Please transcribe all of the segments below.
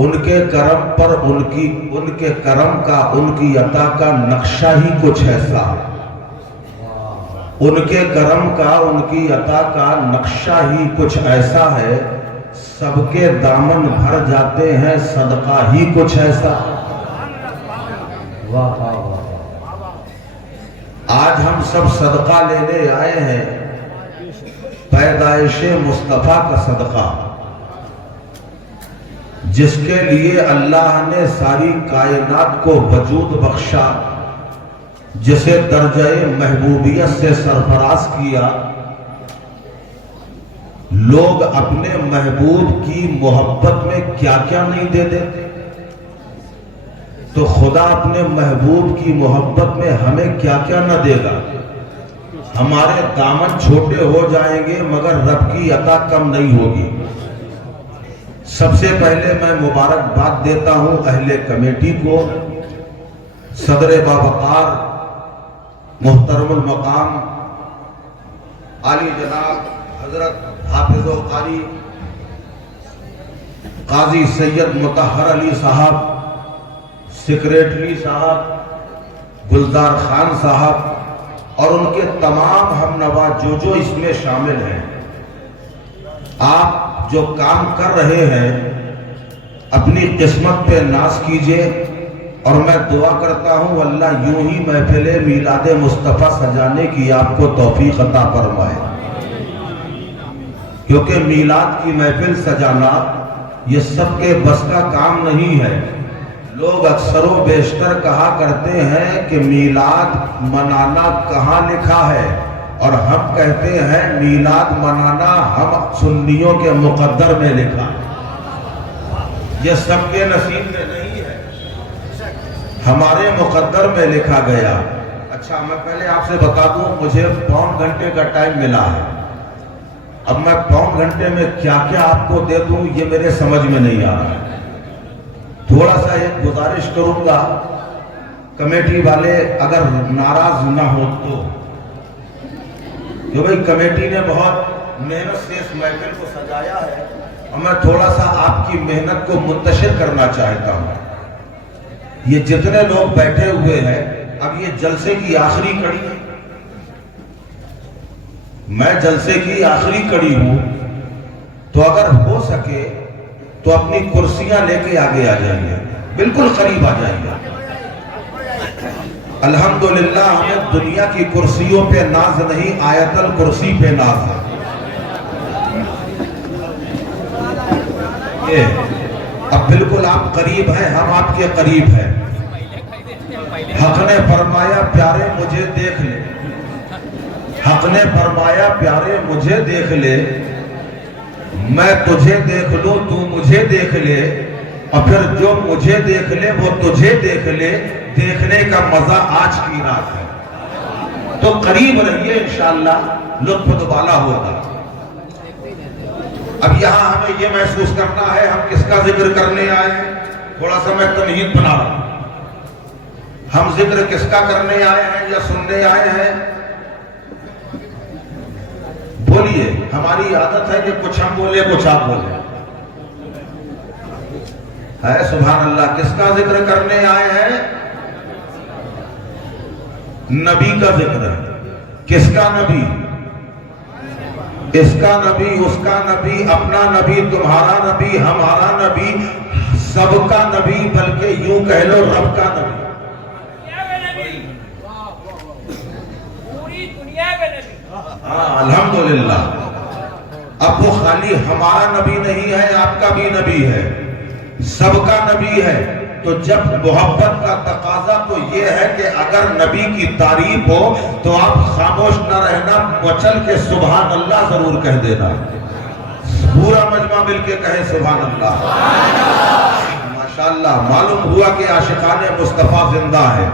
ان کے کرم پر ان کے کرم کا، ان کی عطا کا نقشہ ہی کچھ ایسا ہے۔ ان کے کرم کا، ان کی عطا کا نقشہ ہی کچھ ایسا ہے، سب کے دامن بھر جاتے ہیں، صدقہ ہی کچھ ایسا۔ واہ واہ واہ۔ آج ہم سب صدقہ لینے آئے ہیں، پیدائش مصطفیٰ کا صدقہ، جس کے لیے اللہ نے ساری کائنات کو وجود بخشا، جسے درجہ محبوبیت سے سرفراز کیا۔ لوگ اپنے محبوب کی محبت میں کیا کیا نہیں دے دیتے، تو خدا اپنے محبوب کی محبت میں ہمیں کیا کیا نہ دے گا۔ ہمارے دامن چھوٹے ہو جائیں گے مگر رب کی عطا کم نہیں ہوگی۔ سب سے پہلے میں مبارکباد دیتا ہوں اہل کمیٹی کو، صدر باوقار محترم المقام عالی جناب حضرت حافظ و قاری قاضی سید مطہر علی صاحب، سیکریٹری صاحب گلزار خان صاحب، اور ان کے تمام ہم نوا جو اس میں شامل ہیں۔ آپ جو کام کر رہے ہیں اپنی قسمت پہ ناز کیجئے، اور میں دعا کرتا ہوں اللہ یوں ہی محفل میلاد مصطفیٰ سجانے کی آپ کو توفیق عطا فرمائے، کیونکہ میلاد کی محفل سجانا یہ سب کے بس کا کام نہیں ہے۔ لوگ اکثر و بیشتر کہا کرتے ہیں کہ میلاد منانا کہاں لکھا ہے، اور ہم کہتے ہیں میلاد منانا ہم سنیوں کے مقدر میں لکھا ہے۔ یہ سب کے نصیب میں نہیں ہے، ہمارے مقدر میں لکھا گیا۔ اچھا، میں پہلے آپ سے بتا دوں، مجھے پون گھنٹے کا ٹائم ملا ہے۔ اب میں پون گھنٹے میں کیا کیا آپ کو دے دوں یہ میرے سمجھ میں نہیں آ رہا ہے۔ تھوڑا سا ایک گزارش کروں گا، کمیٹی والے اگر ناراض نہ ہو تو، کہ بھئی کمیٹی نے بہت محنت سے اس محفل کو سجایا ہے، اور میں تھوڑا سا آپ کی محنت کو منتشر کرنا چاہتا ہوں۔ یہ جتنے لوگ بیٹھے ہوئے ہیں، اب یہ جلسے کی آخری کڑی ہے، میں جلسے کی آخری کڑی ہوں، تو اگر ہو سکے تو اپنی کرسیاں لے کے آگے آ جائیے، بالکل قریب آ جائیے۔ الحمدللہ ہمیں دنیا کی کرسیوں پہ ناز نہیں، آیت الکرسی پہ ناز ہے۔ اب بالکل آپ قریب ہیں، ہم آپ کے قریب ہیں۔ حق نے فرمایا پیارے مجھے دیکھ لے، حق نے فرمایا پیارے مجھے دیکھ لے، میں تجھے دیکھ لوں تو مجھے دیکھ لے، اور پھر جو مجھے دیکھ لے وہ تجھے دیکھ لے، دیکھنے کا مزہ آج کی رات ہے۔ تو قریب رہیے، انشاءاللہ لطف دوبالا ہوگا۔ اب یہاں ہمیں یہ محسوس کرنا ہے ہم کس کا ذکر کرنے آئے ہیں۔ تھوڑا سا میں تمہید بنا رہا ہوں، ہم ذکر کس کا کرنے آئے ہیں یا سننے آئے ہیں؟ بولیے، ہماری عادت ہے کہ کچھ ہم بولے کچھ آپ بولے، ہے سبحان اللہ۔ کس کا ذکر کرنے آئے ہیں؟ نبی کا ذکر ہے۔ کس کا نبی؟ اس کا نبی، اس کا نبی، اپنا نبی، تمہارا نبی، ہمارا نبی، سب کا نبی، بلکہ یوں کہہ لو رب کا نبی، پوری دنیا کا نبی۔ الحمدللہ۔ اب وہ خالی ہمارا نبی نہیں ہے، آپ کا بھی نبی ہے، سب کا نبی ہے۔ تو جب محبت کا تقاضا تو یہ ہے کہ اگر نبی کی تعریف ہو تو آپ خاموش نہ رہنا، مچل کے سبحان اللہ ضرور کہہ دینا، پورا مجمع مل کے کہے سبحان اللہ۔ ماشاءاللہ، معلوم ہوا کہ عاشقان مصطفیٰ زندہ ہے،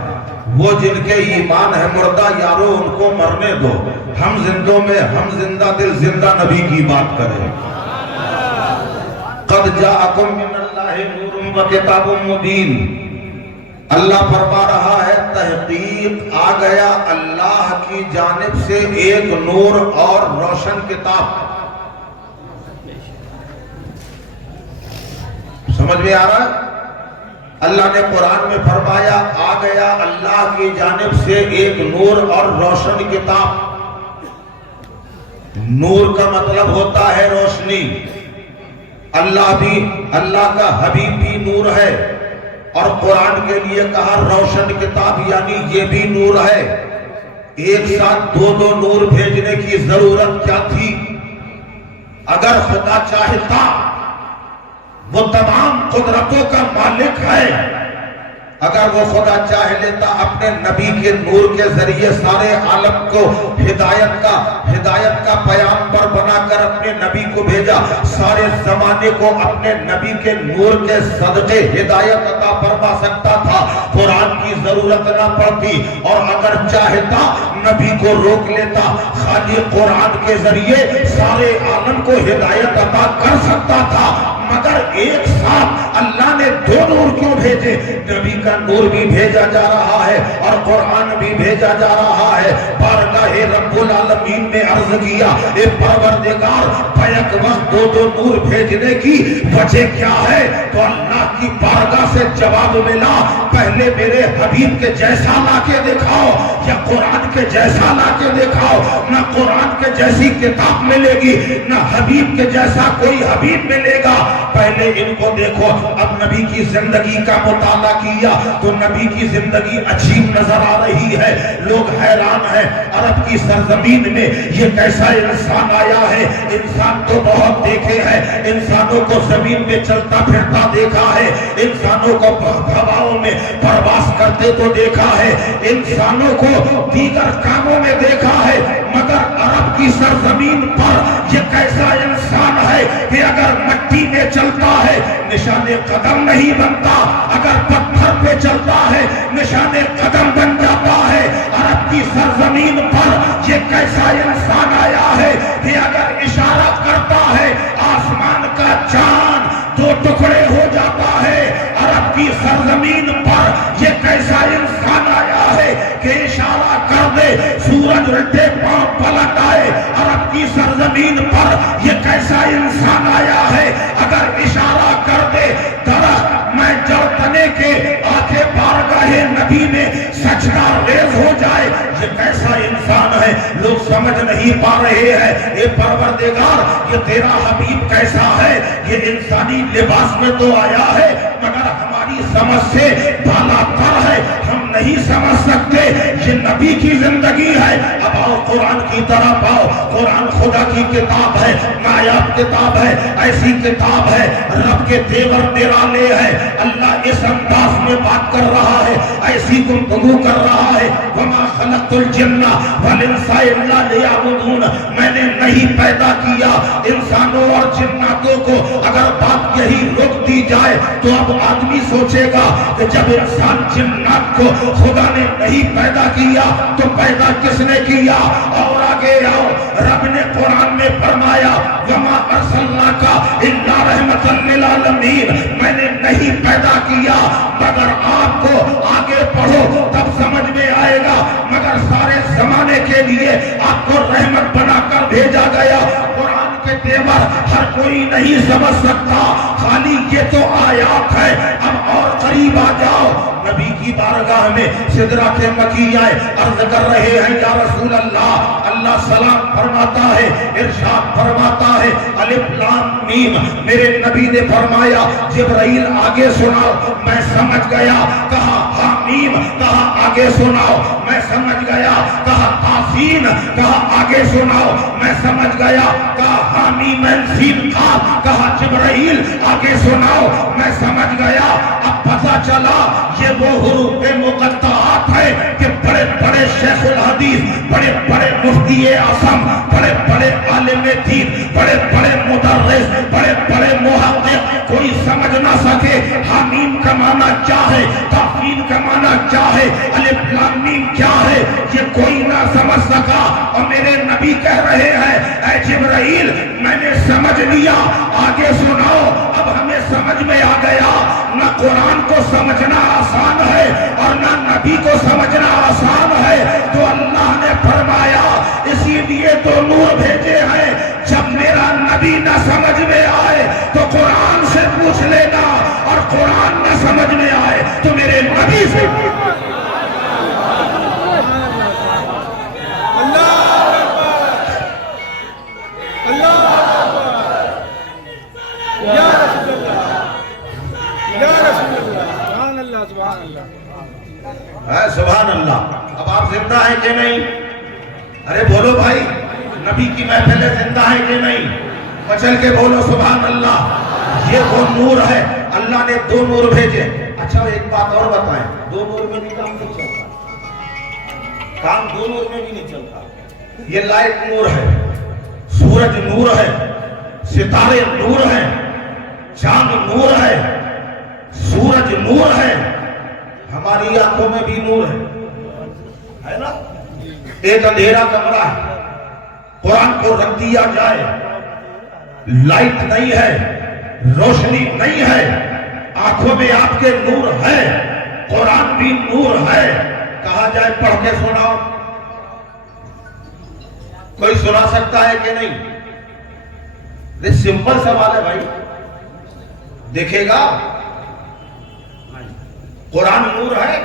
وہ جن کے ایمان ہے مردہ یارو ان کو مرنے دو، ہم زندوں میں ہم زندہ دل زندہ نبی کی بات کریں۔ قد جاءکم من اللہ نور و کتاب مبین، اللہ فرما رہا ہے تحقیق آ گیا اللہ کی جانب سے ایک نور اور روشن کتاب۔ سمجھ میں آ رہا ہے؟ اللہ نے قرآن میں فرمایا آ گیا اللہ کی جانب سے ایک نور اور روشن کتاب۔ نور کا مطلب ہوتا ہے روشنی، اللہ کا حبیب بھی نور ہے، اور قرآن کے لیے کہا روشن کتاب، یعنی یہ بھی نور ہے۔ ایک ساتھ دو نور بھیجنے کی ضرورت کیا تھی؟ اگر خدا چاہتا، وہ تمام قدرتوں کا مالک ہے، اگر وہ خدا چاہ لیتا اپنے نبی کے نور کے ذریعے سارے عالم کو ہدایت کا پیغمبر بنا کر اپنے نبی کو بھیجا، سارے زمانے کو اپنے نبی کے نور کے صدقے ہدایت عطا فرما سکتا تھا، قرآن کی ضرورت نہ پڑتی، اور اگر چاہتا نبی کو روک لیتا، خالی قرآن کے ذریعے سارے عالم کو ہدایت عطا کر سکتا تھا۔ مگر ایک ساتھ اللہ نے دو نور کیوں بھیجے؟ نبی کا نور بھی بھیجا جا رہا ہے اور قرآن بھی بھیجا جا رہا ہے۔ بارگاہ رب العالمین نے عرض کیا، اے پروردگار، بیک وقت دو نور بھیجنے کی وجہ کیا ہے؟ تو اللہ کی بارگاہ سے جواب ملا، پہلے میرے حبیب کے جیسا لا کے دکھاؤ، یا قرآن کے جیسا لا کے دکھاؤ۔ نہ قرآن کے جیسی کتاب ملے گی، نہ حبیب کے جیسا کوئی حبیب ملے گا۔ پہلے ان کو دیکھو۔ اب نبی کی زندگی کا مطالعہ کیا تو نبی کی زندگی عجیب نظر آ رہی ہے، لوگ حیران ہیں، عرب کی سرزمین میں یہ کیسا انسان آیا ہے؟ انسان تو بہت دیکھے ہیں، انسانوں کو زمین میں چلتا پھرتا دیکھا ہے، انسانوں کو ہواؤں میں پرواز کرتے تو دیکھا ہے، انسانوں کو دیگر کاموں میں دیکھا ہے، مگر عرب کی سرزمین پر یہ کیسا انسان ہے کہ اگر مٹی میں چلتا ہے نشان قدم نہیں بنتا، اگر پتھر پہ چلتا ہے نشان قدم بن جاتا ہے۔ عرب کی سرزمین پر یہ کیسا انسان آیا ہے کہ اگر اشارہ کرتا ہے آسمان کا چاند دو ٹکڑے ہو جاتا ہے۔ عرب کی سرزمین پر یہ کیسا انسان آیا ہے کہ اشارہ کر دے سورج الٹے پاؤں پلٹ آئے۔ عرب کی سرزمین پر یہ کیسا انسان آیا ہے اگر اشارہ کر دے درخت میں جڑ تنے کے آنکھیں بارگاہ نبی میں سجدہ ریز ہو جائے۔ یہ کیسا انسان ہے؟ لوگ سمجھ نہیں پا رہے ہیں۔ اے پروردگار، یہ تیرا حبیب کیسا ہے؟ یہ انسانی لباس میں تو آیا ہے مگر ہماری سمجھ سے بالا تر ہے، ہم نہیں سمجھ سکتے یہ نبی کی زندگی ہے۔ اب آؤ قرآن کی طرف آؤ۔ قرآن خدا کی کتاب ہے، نایاب کتاب ہے، ایسی کتاب ہے رب کے تیور نرالے ہیں۔ اللہ اس انداز میں بات کر رہا ہے، ایسی گفتگو کر رہا ہے، وما خلقت الجن والانس الا لیعبدون، میں نے نہیں پیدا کیا انسانوں اور جناتوں کو۔ اگر بات یہی روک دی جائے تو اب آدمی سوچے گا کہ جب انسان جنات کو خدا نے نہیں پیدا کیا تو پیدا کس نے کیا؟ اور آگے آؤ، رب نے قرآن میں فرمایا وما ارسلناک الا رحمۃ للعالمین، میں نے نہیں پیدا کیا مگر آپ کو آگے پڑھو تب سمجھ میں آئے گا، مگر سارے زمانے کے لیے آپ کو رحمت بنا کر بھیجا گیا۔ قرآن کے تیور ہر کوئی نہیں سمجھ سکتا، خالی یہ تو آیات ہے۔ اب اور قریب آ جاؤ، نبی کی بارگاہ میں سدرۃ مکیہ عرض کر رہے ہیں یا رسول اللہ، اللہ سلام فرماتا ہے، ارشاد فرماتا ہے الف لام میم، میرے نبی نے فرمایا جبرائیل آگے سناؤ، میں سمجھ گیا، کہا حامیم، کہا آگے سناؤ، میں سمجھ گیا، کہا تاسین، کہا آگے سناؤ، میں سمجھ گیا، کہا حامیم سین قاف، کہا جبرائیل آگے سناؤ، میں سمجھ گیا۔ اب پتہ چلا یہ وہ حروف مقطعات ہے کہ بڑے بڑے شیخ الحدیث، بڑے بڑے مفتی اعظم، بڑے بڑے عالم دین، بڑے بڑے مدرس، بڑے بڑے محقق کوئی سمجھ نہ سکے حامیم کا معنی کیا ہے، تاسین کا معنی کیا ہے، الف لام میم کیا ہے، یہ کوئی نہ سمجھ سکا۔ اور میرے نبی کہہ رہے ہیں اے جبرائیل میں نے سمجھ لیا، آگے سناؤ۔ اب ہمیں سمجھ میں آ گیا نہ قرآن کو سمجھنا آسان ہے اور نہ نبی کو سمجھنا آسان ہے، تو اللہ نے فرمایا اسی لیے تو نور بھیجے ہیں، جب میرا نبی نہ سمجھ میں آئے تو قرآن سے پوچھ لینا، قرآن نہ سمجھ میں آئے تو میرے نبی سے سبحان اللہ. اب آپ زندہ ہیں کہ نہیں؟ ارے بولو بھائی، نبی کی محفلیں زندہ ہیں کہ نہیں؟ مچل کے بولو سبحان اللہ. یہ وہ نور ہے. اللہ نے دو نور بھیجے. اچھا ایک بات اور بتائیں، دو نور میں بھی کام نہیں چلتا. کام دو نور میں بھی نہیں چلتا. یہ لائٹ نور ہے، سورج نور ہے، ستارے نور ہیں، چاند نور ہے، سورج نور ہے، ہماری آنکھوں میں بھی نور ہے نا. ایک اندھیرا کمرہ ہے، قرآن کو رکھ دیا جائے، لائٹ نہیں ہے، روشنی نہیں ہے، آنکھوں میں آپ کے نور ہے، قرآن بھی نور ہے. کہا جائے پڑھ کے سناؤ، کوئی سنا سکتا ہے کہ نہیں؟ یہ سمپل سوال ہے بھائی. دیکھے گا قرآن نور ہے؟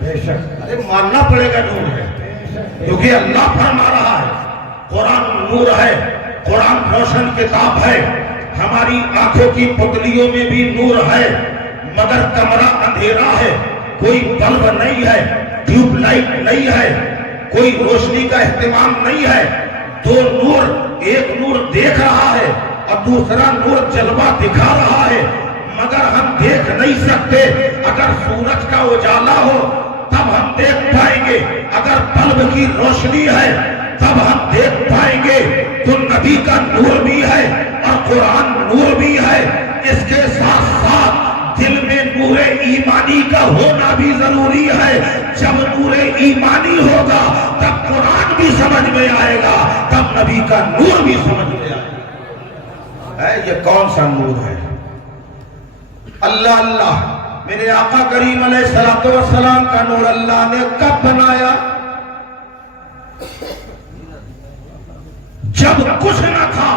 بے شک. ارے ماننا پڑے گا نور ہے، کیونکہ اللہ فرما رہا ہے قرآن نور ہے، قرآن روشن کتاب ہے. ہماری آنکھوں کی پتلیوں میں بھی نور ہے، مگر کمرہ اندھیرا ہے، کوئی بلب نہیں ہے، ٹیوب لائٹ نہیں ہے، کوئی روشنی کا اہتمام نہیں ہے. دو نور، ایک نور دیکھ رہا ہے اور دوسرا نور جلوہ دکھا رہا ہے، مگر ہم دیکھ نہیں سکتے. اگر سورج کا اجالا ہو تب ہم دیکھ پائیں گے، اگر بلب کی روشنی ہے تب ہم دیکھ پائیں گے. تو نبی کا نور بھی ہے اور قرآن نور بھی ہے. اس کے ساتھ ساتھ دل میں نور ایمانی کا ہونا بھی ضروری ہے. جب نور ایمانی ہوگا تب قرآن بھی سمجھ میں آئے گا، تب نبی کا نور بھی سمجھ میں آئے گا. یہ کون سا نور ہے؟ اللہ اللہ. میرے آقا کریم علیہ السلام کا نور اللہ نے کب بنایا؟ جب کچھ نہ تھا.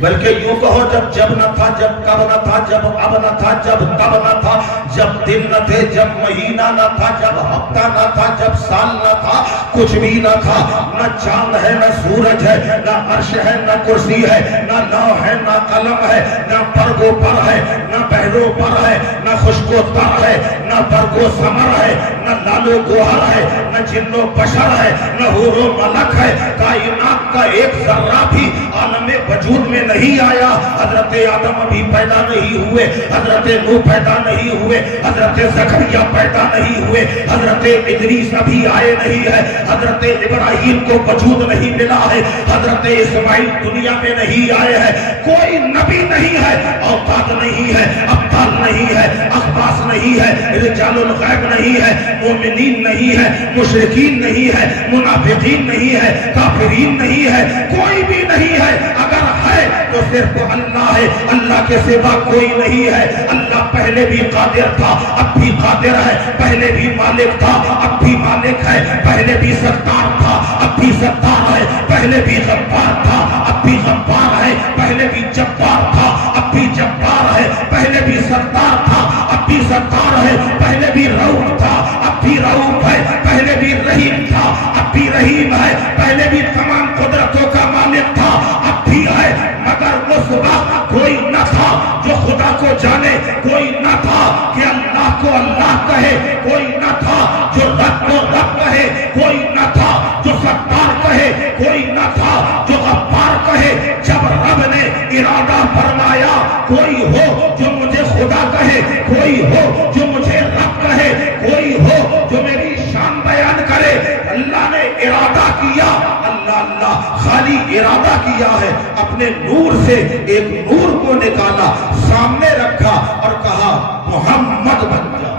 بلکہ یوں کہو جب نہ تھا، جب کب نہ تھا، جب اب نہ تھا، جب تب نہ تھا، جب دن نہ تھے، جب مہینہ نہ تھا، جب ہفتہ نہ تھا، جب سال نہ تھا، کچھ بھی نہ تھا. نہ چاند ہے، نہ سورج ہے، نہ عرش ہے، نہ کرسی ہے، نہ لوح ہے، نہ قلم ہے، نہ برگ و پر ہے، نہ بحر و پر ہے، نہ خشک و تر ہے، نہ برگ و ثمر ہے، نہ لال و گوہر ہے، نہ جن و بشر ہے، نہ حور و ملک ہے. کائنات کا ایک ذرہ بھی عالم وجود میں نہیں آیا. حضرت آدم ابھی پیدا نہیں ہوئے، حضرت نوح پیدا نہیں ہوئے، حضرت زکریا پیدا نہیں ہوئے، حضرت ادریس ابھی آئے نہیں ہے، حضرت ابراہیم کو وجود نہیں ملا ہے، حضرت اسماعیل دنیا میں نہیں آئے ہیں. کوئی نبی نہیں ہے، اوتاد نہیں ہے، ابطال نہیں ہے، اخباس نہیں ہے، رجال الغیب نہیں ہے، مومنین نہیں ہے، مشرکین نہیں ہے، منافقین نہیں ہے، کافرین نہیں ہے، کوئی بھی نہیں ہے. اگر ہے تو صرف اللہ ہے، اللہ کے سوا کوئی نہیں ہے. اللہ پہلے بھی قادر تھا، اب بھی قادر ہے، پہلے بھی مالک تھا، اب بھی مالک ہے، پہلے بھی ستار تھا، اب بھی ستار ہے، پہلے بھی غفار تھا، اب بھی غفار ہے، پہلے بھی جبار تھا، اب بھی جبار ہے، پہلے بھی ستار تھا، اب بھی ستار ہے، پہلے بھی رؤوف تھا، اب بھی رؤوف ہے، پہلے بھی رحیم تھا، اب بھی رحیم ہے، پہلے بھی تمام قدرتوں کا مالک تھا، اب بھی ہے. مگر اس وقت کوئی نہ تھا جو خدا کو جانے، کوئی نہ تھا کہ اللہ کو اللہ کہے، کوئی نہ تھا جو رب کو رب کہے، کوئی نہ تھا جو ستار کہے، کوئی نہ تھا جو غفار کہے. جب رب نے ارادہ فرمایا کوئی ہو جو مجھے خدا کہے، کوئی ہو جو مجھے رب کہے، کوئی ہو جو میری شان بیان کرے. اللہ نے ارادہ کیا، اللہ خالی ارادہ کیا ہے. اپنے نور سے ایک نور کو نکالا، سامنے رکھا اور کہا محمد بن جا.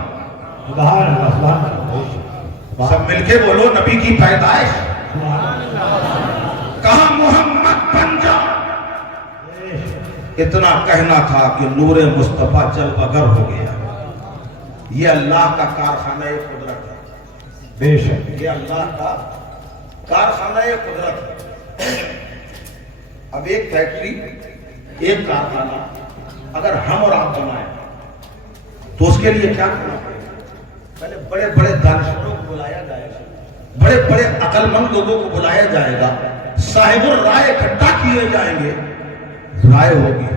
سب مل کے بولو نبی کی پیدائش. کہا محمد بن جا. اتنا کہنا تھا کہ نور مصطفیٰ چل بغیر ہو گیا. یہ اللہ کا کارخانہ قدرت ہے. بے شک یہ اللہ کا کارخانہ قدرت ہے. اب ایک فیکٹری، ایک کارخانہ اگر ہم اور آپ بنائیں تو اس کے لیے کیا کرنا پڑے گا؟ پہلے بڑے بڑے دانشوروں کو بلایا جائے گا، بڑے بڑے عقل مند لوگوں کو بلایا جائے گا، صاحب الرائے اکٹھا کیے جائیں گے، رائے ہوگی،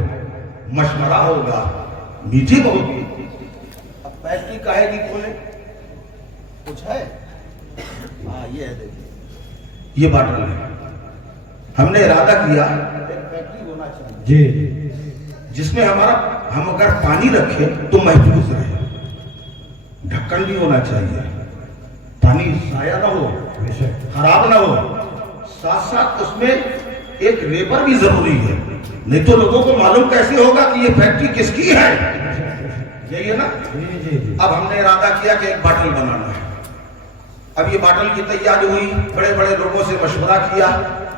مشورہ ہوگا، میٹنگ ہوگی۔ اب فیکٹری کہے گی کھولے، کچھ ہے؟ ہاں یہ ہے، دیکھیے یہ باٹل ہے، ہم نے ارادہ کیا ایک فیکٹری ہونا چاہیے جی، جس میں ہم اگر پانی رکھیں تو محفوظ رہے، ڈھکن بھی ہونا چاہیے، پانی ضائع نہ ہو، خراب نہ ہو، ساتھ ساتھ اس میں ایک لیبر بھی ضروری ہے، نہیں تو لوگوں کو معلوم کیسے ہوگا کہ یہ فیکٹری کس کی ہے؟ یہی ہے نا؟ اب ہم نے ارادہ کیا کہ ایک باٹل بنانا ہے۔ اب یہ باٹل کی تیاری ہوئی، بڑے بڑے لوگوں سے مشورہ کیا،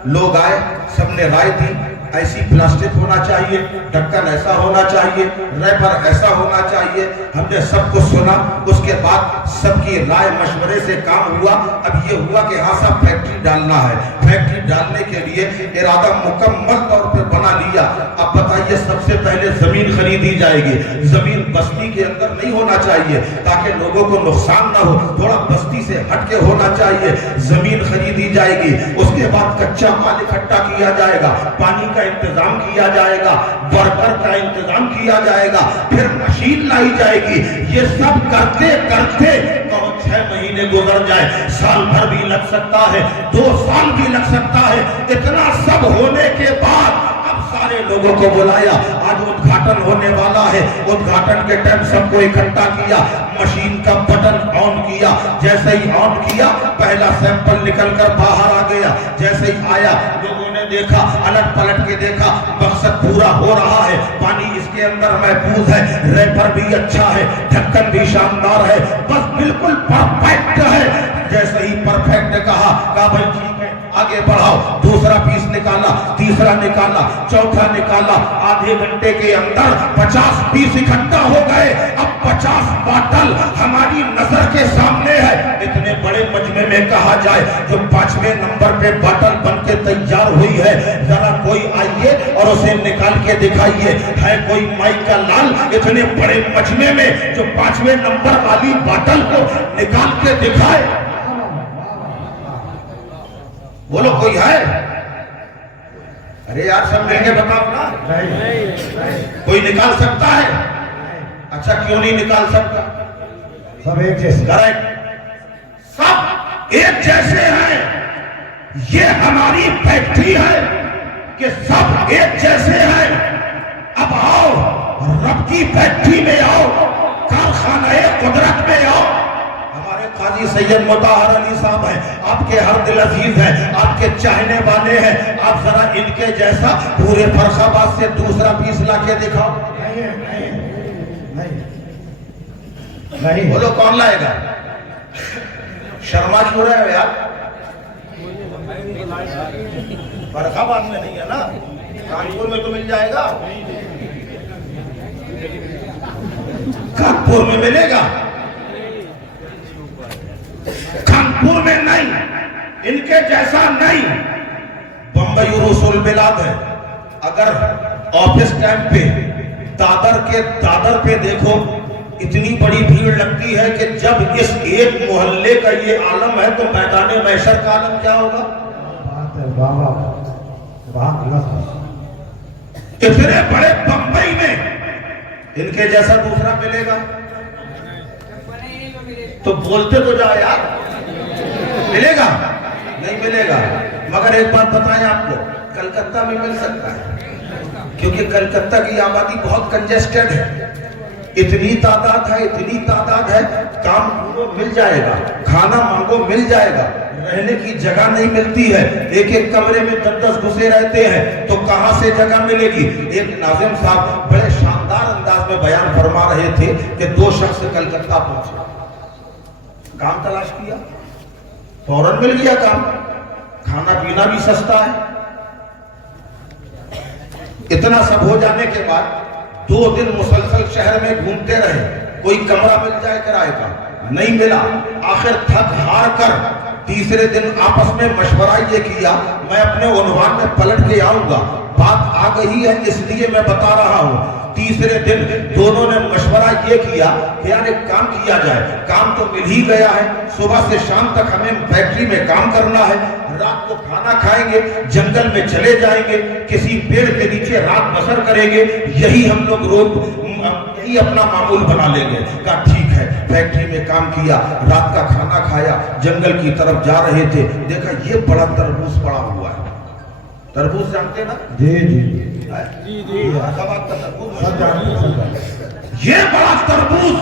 لوگ آئے، سب نے رائے دی، ایسی پلاسٹک ہونا چاہیے، ڈھکن ایسا ہونا چاہیے، ریپر ایسا ہونا چاہیے۔ ہم نے سب کو سنا، اس کے بعد سب کی رائے مشورے سے کام ہوا۔ اب یہ ہوا کہ ہاں صاحب فیکٹری ڈالنا ہے، فیکٹری ڈالنے کے لیے ارادہ مکمل طور پر بنا لیا۔ اب بتائیے سب سے پہلے زمین خریدی جائے گی، زمین بستی کے اندر نہیں ہونا چاہیے تاکہ لوگوں کو نقصان نہ ہو، تھوڑا بستی سے ہٹ کے ہونا چاہیے، زمین خریدی جائے گی۔ اس کے بعد کچا مال اکٹھا کیا جائے گا، پانی کا انتظام کیا جائے گا، ورکر کا انتظام کیا جائے گا، پھر مشین لائی جائے گی۔ یہ سب کرتے کرتے 6 مہینے گزر جائے، سال بھر بھی لگ سکتا ہے، 2 سال بھی لگ سکتا ہے۔ اتنا سب ہونے کے بعد اب سارے لوگوں کو بلایا، آج ادگھاٹن ہونے والا ہے۔ ادگھاٹن کے ٹائم سب کو اکٹھا کیا، مشین کا بٹن آن کیا، جیسے ہی آن کیا پہلا سیمپل نکل کر باہر آ گیا۔ جیسے ہی آیا لوگوں نے دیکھا، الٹ پلٹ کے دیکھا، مقصد پورا ہو رہا ہے، پانی اس کے اندر محفوظ ہے، ریپر بھی اچھا ہے، ڈھکن بھی شاندار ہے، بس بالکل پرفیکٹ ہے۔ جیسے ہی پرفیکٹ کہا بھائی ٹھیک ہے آگے بڑھاؤ، دوسرا پیس نکالا، تیسرا نکالا، چوتھا نکالا، آدھے گھنٹے کے اندر 50 پیس اکٹھا ہو گئے۔ اب 50 باٹل ہماری نظر کے سامنے ہے۔ اتنے بڑے مجمع میں کہا جائے جو 5ویں نمبر پہ باٹل بن کے تیار ہوئی ہے، ذرا کوئی آئیے اور اسے نکال کے دکھائیے، ہے کوئی مائی کا لال اتنے بڑے مجمع میں جو 5ویں نمبر والی باٹل کو نکال کے دکھائے؟ بولو کوئی ہے؟ ارے یار سب مل کے بتاؤ نا، کوئی نکال سکتا ہے؟ اچھا کیوں نہیں نکال سکتا؟ سب ایک جیسے، سب ایک جیسے ہیں۔ یہ ہماری فیکٹری ہے کہ سب ایک جیسے ہیں۔ اب آؤ رب کی فیکٹری میں آؤ، کارخانہ قدرت میں آؤ۔ ہمارے قاضی سید مطہر علی صاحب ہیں، آپ کے ہر دل عزیز ہیں، آپ کے چاہنے والے ہیں۔ آپ ذرا ان کے جیسا پورے فرخ آباد سے دوسرا پیس لا کے دکھاؤ۔ نہیں بولو کون لائے گا؟ شرما کیوں رہے ہو یار؟ فرخ آباد میں نہیں ہے نا، کانپور میں تو مل جائے گا، کانپور میں ملے گا، کانپور میں نہیں، ان کے جیسا نہیں۔ بمبئی عروس البلاد ہے، اگر آفس ٹائم پہ دادر پہ دیکھو اتنی بڑی بھیڑ لگتی ہے کہ جب اس ایک محلے کا یہ عالم ہے تو میدان محشر کا عالم کیا ہوگا؟ اتنے بڑے بمبئی میں ان کے جیسا دوسرا ملے گا؟ تو بولتے تو جاؤ یار، ملے گا؟ نہیں ملے گا۔ مگر ایک بات بتائیں آپ کو، کلکتہ میں مل سکتا ہے، کیونکہ کلکتہ کی آبادی بہت کنجسٹڈ ہے، اتنی تعداد ہے، کام ڈھونڈو مل جائے گا، کھانا مانگو مل جائے گا، رہنے کی جگہ نہیں ملتی ہے، ایک کمرے میں 10 گھسے رہتے ہیں تو کہاں سے جگہ ملے گی؟ ایک ناظم صاحب بڑے شاندار انداز میں بیان فرما رہے تھے کہ 2 شخص کلکتہ پہنچے، کام تلاش کیا، فوراً مل گیا کام، کھانا پینا بھی سستا ہے۔ اتنا سب ہو جانے کے بعد 2 دن مسلسل شہر میں گھومتے رہے، کوئی کمرہ مل جائے کرائے کا، نہیں ملا۔ آخر تھک ہار کر تیسرے دن آپس میں مشورہ یہ کیا، میں اپنے عنوان میں پلٹ کے آؤں گا، بات آ گئی ہے اس لیے میں بتا رہا ہوں۔ تیسرے دن دونوں نے مشورہ یہ کیا کہ یار ایک کام کیا جائے، کام تو مل ہی گیا ہے، صبح سے شام تک ہمیں فیکٹری میں کام کرنا ہے، رات کو کھانا کھائیں گے، جنگل میں چلے جائیں گے، کسی پیڑ کے نیچے رات بسر کریں گے، یہی ہم لوگ یہی اپنا معمول بنا لیں گے۔ کہا ٹھیک ہے، فیکٹری میں کام کیا، رات کا کھانا کھایا، جنگل کی طرف جا رہے تھے، دیکھا یہ بڑا تربوز پڑا ہوا ہے۔ تربوز جانتے نا؟ جی جی جی، یہ بڑا تربوز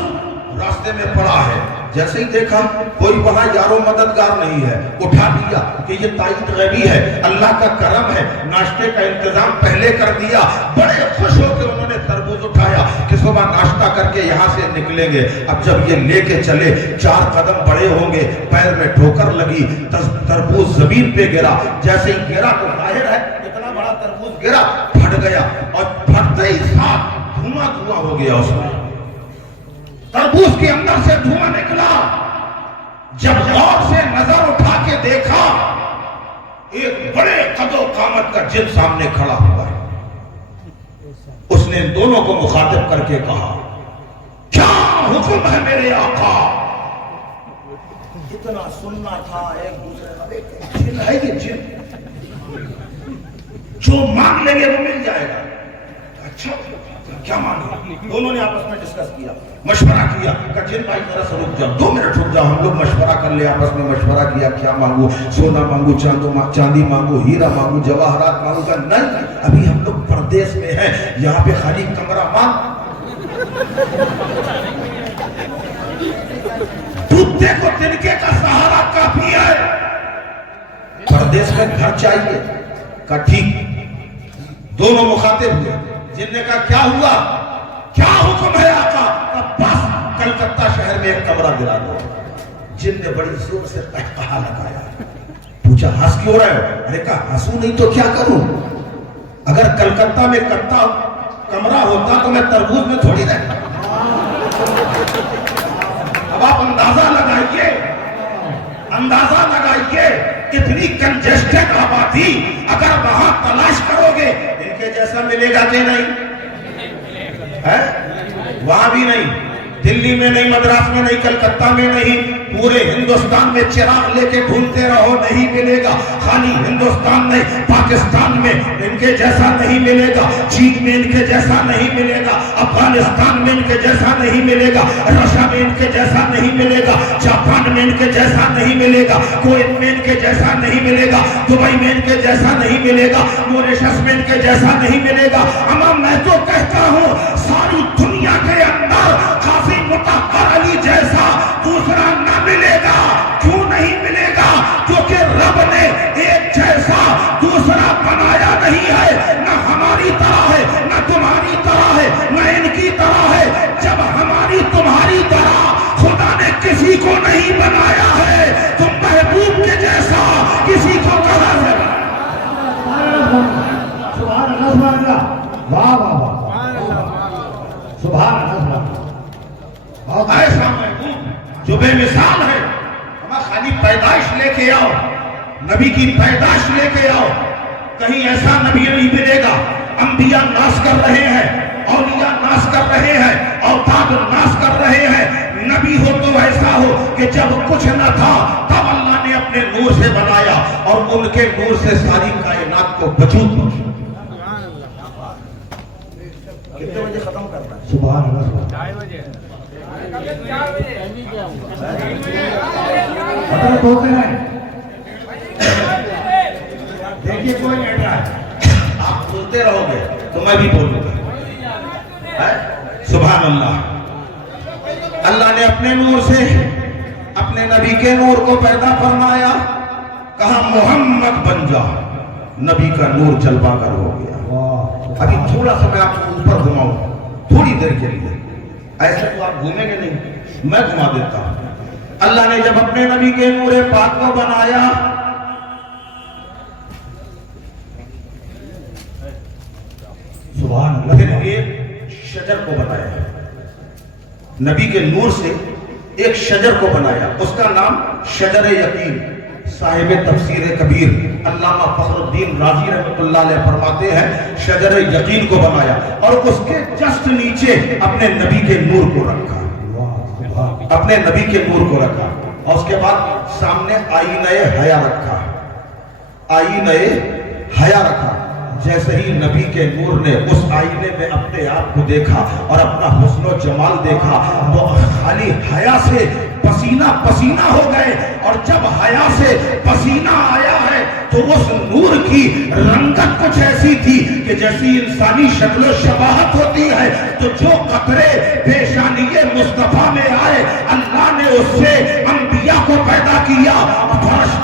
راستے میں پڑا ہے۔ جیسے ہی دیکھا کوئی وہاں یارو مددگار نہیں ہے، اٹھا لیا کہ یہ تائید غیبی ہے، اللہ کا کرم ہے، ناشتے کا انتظام پہلے کر دیا۔ بڑے خوش ہو کے انہوں نے تربوز اٹھایا کہ صبح ناشتہ کر کے یہاں سے نکلیں گے۔ اب جب یہ لے کے چلے، 4 قدم بڑے ہوں گے، پیر میں ٹھوکر لگی، تربوز زمین پہ گرا۔ جیسے ہی گرا تو ظاہر ہے اتنا بڑا تربوز گرا، پھٹ گیا، اور پھٹتے ہی ساتھ دھواں ہو گیا اس میں۔ تربوز کے اندر سے دھواں نکلا۔ جب غور سے نظر اٹھا کے دیکھا، ایک بڑے قد و قامت کا جن سامنے کھڑا ہوا ہے۔ اس نے ان دونوں کو مخاطب کر کے کہا، کیا حکم ہے میرے آقا؟ اتنا سننا تھا ایک دوسرے کا، جن ہے یہ جن، جو مانگ لیں گے وہ مل جائے گا۔ اچھا کیا مانگے؟ دونوں نے آپس میں ڈسکس کیا، مشورہ کیا کہ جن بھائی ذرا سا رک جاؤ، 2 منٹ رک جاؤ، ہم لوگ مشورہ کر لیں۔ آپس میں مشورہ کیا، کیا مانگو؟ سونا مانگو، چاندی مانگو، ہیرا مانگو، جواہرات مانگو؟ کا نہیں، ابھی ہم لوگ پردیس میں ہیں، یہاں پہ خالی کمرہ مانگ۔ کتے کو تنکے کا سہارا کافی ہے، پردیس میں گھر چاہیے۔ کہا ٹھیک۔ دونوں مخاطب ہوئے۔ جن نے کہا کیا ہوا، کیا حکم ہے آقا؟ بس کلکتہ شہر میں ایک کمرہ دلا دو۔ جن نے بڑی زور سے قہقہا لگایا، پوچھا ہنس کیوں رہے ہو؟ میں نے کہا ہنسوں نہیں تو کیا کروں، اگر کلکتہ میں کتا کمرہ ہوتا تو میں تربوز میں تھوڑی رہتا۔ اب آپ اندازہ لگائیے کتنی کنجسٹڈ آبادی، اگر وہاں تلاش کرو گے ان کے جیسا ملے گا کہ نہیں؟ وہاں بھی نہیں، دلی میں نہیں، مدراس میں نہیں، کلکتہ میں نہیں، پورے ہندوستان میں چراغ لے کے ڈھونڈتے رہو، نہیں ملے گا۔ خالی ہندوستان نہیں، پاکستان میں ان کے جیسا نہیں ملے گا، چین میں ان کے جیسا نہیں ملے گا، افغانستان میں ان کے جیسا نہیں ملے گا، رشیا میں ان کے جیسا نہیں ملے گا، جاپان میں ان کے جیسا نہیں ملے گا، کویت میں ان کے جیسا نہیں ملے گا، دبئی میں ان کے جیسا نہیں ملے گا، موریشس میں ان کے جیسا نہیں ملے گا۔ اما میں تو کہتا ہوں ساری دنیا کے اندر قاضی مطہر علی جیسا دوسرا نہ ملے گا۔ کیوں نہیں ملے گا؟ کیونکہ رب نے ایک جیسا دوسرا بنایا نہیں ہے، نہ ہماری طرح ہے، نہ تمہاری طرح ہے، نہ ان کی طرح ہے۔ جب ہماری تمہاری طرح خدا نے کسی کو نہیں بنایا ہے تو محبوب کے جیسا کسی کو کہاں سے سبحان اللہ، واہ واہ واہ، سبحان اللہ۔ ایسا محبوب جو بے مثال ہے، ہمیں خالی پیدائش لے کے آؤ، نبی کی پیدائش لے کے آؤ، کہیں ایسا نبی نہیں ملے گا۔ انبیاء ناس کر رہے ہیں، اولیاء ناس کر رہے ہیں، اوتاد ناس کر رہے ہیں، نبی ہو تو ایسا ہو کہ جب کچھ نہ تھا تب اللہ نے اپنے نور سے بنایا اور ان کے نور سے ساری کائنات کو وجود بخشا۔ کتنے بجے ختم کرنا ہے؟ سبحان اللہ، مطلب تو کہنا ہے، دیکھیے کوئی نہیں رہا ہے، آپ بولتے رہو گے تو میں بھی بولوں گا۔ سبحان اللہ۔ اللہ نے اپنے نور سے اپنے نبی کے نور کو پیدا فرمایا، کہا محمد بن جا، نبی کا نور جلوہ گر ہو گیا۔ ابھی تھوڑا سا میں آپ کو اوپر گھماؤں تھوڑی دیر کے لیے، ایسے تو آپ گھومیں گے نہیں، میں گھما دیتا ہوں۔ اللہ نے جب اپنے نبی کے نور پاک کو بنایا، سبحان اللہ، پھر ایک شجر کو بنایا، نبی کے نور سے ایک شجر کو بنایا، اس کا نام شجر یقین، صاحب تفسیر کبیر علامہ فخر الدین رازی رحمۃ اللہ علیہ فرماتے ہیں شجر یقین کو بنایا اور اس کے جسٹ نیچے اپنے نبی کے نور کو رکھا، اپنے نبی کے نور کو رکھا، اور اس کے بعد سامنے آئینہ حیا رکھا، آئینہ حیا رکھا۔ جیسے ہی نبی کے نور نے اس آئینے میں اپنے آپ کو دیکھا اور اپنا حسن و جمال دیکھا تو خالی حیا سے پسینہ پسینہ ہو گئے، اور جب حیا سے پسینہ آیا ہے تو اس نور کی رنگت کچھ ایسی تھی کہ جیسی انسانی شکل و شباہت ہوتی ہے، تو جو قطرے پیشانی مصطفیٰ میں آئے اللہ نے اس سے انبیاء کو پیدا کیا،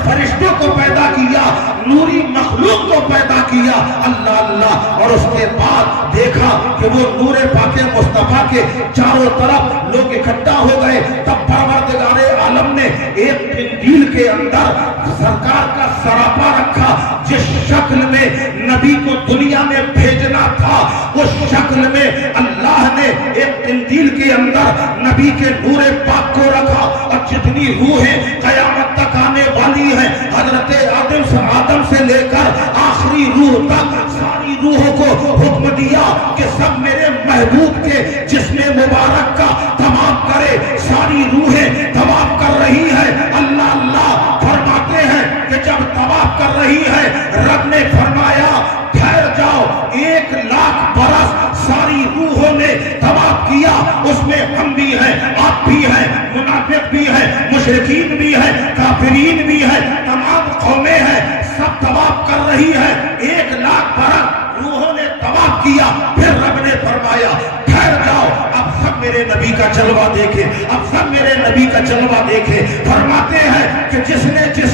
فرشتوں کو پیدا کیا، نوری مخلوق کو پیدا کیا، اللہ اللہ۔ اور اس کے بعد دیکھا کہ وہ نور پاک مصطفیٰ کے چاروں طرف لوگ اکٹھا ہو گئے، تب پروردگار عالم نے ایک انجیل کے اندر سرکار کا سراپا رکھا، جس شکل میں نبی کو دنیا میں بھیجنا تھا اس شکل میں اللہ نے ایک انجیل کے اندر نبی کے نور پاک کو رکھا، اور جتنی روحیں قیامت تک آنے والی ہیں حضرت آدم سے لے کر آخری روح تک ساری روحوں کو حکم دیا کہ سب میرے محبوب کے جسم مبارک کا طواف کرے۔ ساری روحیں طواف کر رہی ہیں، اللہ اللہ فرماتے ہیں کہ جب طواف کر رہی ہے رب نے فرمایا ٹھہر جاؤ، 1,00,000 برس ساری روحوں نے طواف کیا، اس میں ہم بھی ہیں، آپ بھی ہیں، منافق بھی ہیں، مشرکین بھی ہیں، کافرین بھی ہیں، تمام قومیں ہیں، سب طواف کر رہی ہے، 1,00,000 برس روحوں نے طواف کیا۔ پھر رب نے فرمایا ٹھہر جاؤ، اب سب میرے نبی کا جلوہ دیکھے، اب سب میرے نبی کا جلوہ دیکھے۔ فرماتے ہیں کہ جس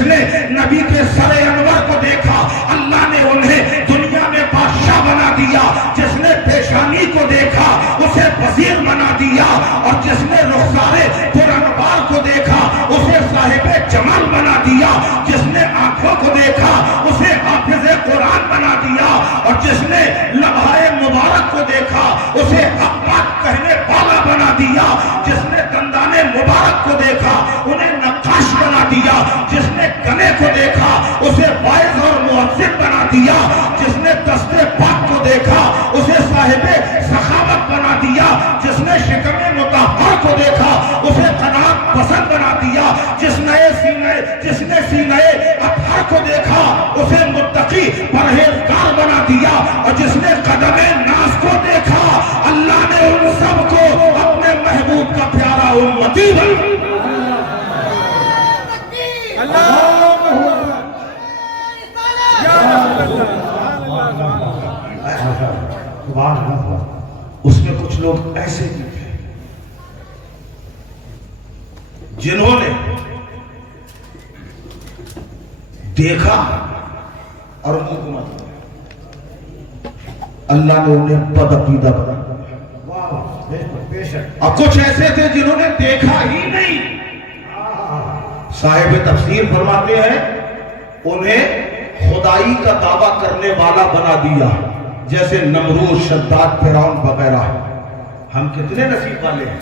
نے نبی کے سر انور کو دیکھا اللہ نے انہیں دنیا میں بادشاہ بنا دیا، جس نے پیشانی کو دیکھا اسے وزیر بنا دیا، اور جس نے رخسار پرانوار کو دیکھا اسے صاحب جمال بنا دیا، جس نے آنکھوں کو دیکھا اسے حافظ قرآن بنا دیا، اور جس نے لمحہ مبارک کو دیکھا اسے حق بات کہنے والا بنا دیا، جس نے دندان مبارک کو دیکھا انہیں نقاش بنا دیا، جس نے گلے کو دیکھا اسے واعظ اور مؤذن بنا دیا، جس نے دست پاک کو دیکھا اسے صاحب سخاوت بنا دیا، جس نے شکم مطہر کو دیکھا اسے قناعت پسند بنا دیا، جس نے سینہ اطہر کو دیکھا اسے متقی پرہیزگار بنا دیا، اور جس نے قدم ناز کو دیکھا اللہ نے ان سب کو اپنے محبوب کا پیارا امتی بنا۔ اس میں کچھ لوگ ایسے بھی تھے جنہوں نے دیکھا اور حکومت اللہ نے انہیں بدعقیدہ بنا دیا، اور کچھ ایسے تھے جنہوں نے دیکھا ہی نہیں، صاحب تفسیر فرماتے ہیں انہیں خدائی کا دعویٰ کرنے والا بنا دیا، جیسے نمرود، شداد، فرعون وغیرہ۔ ہم کتنے نصیب والے ہیں،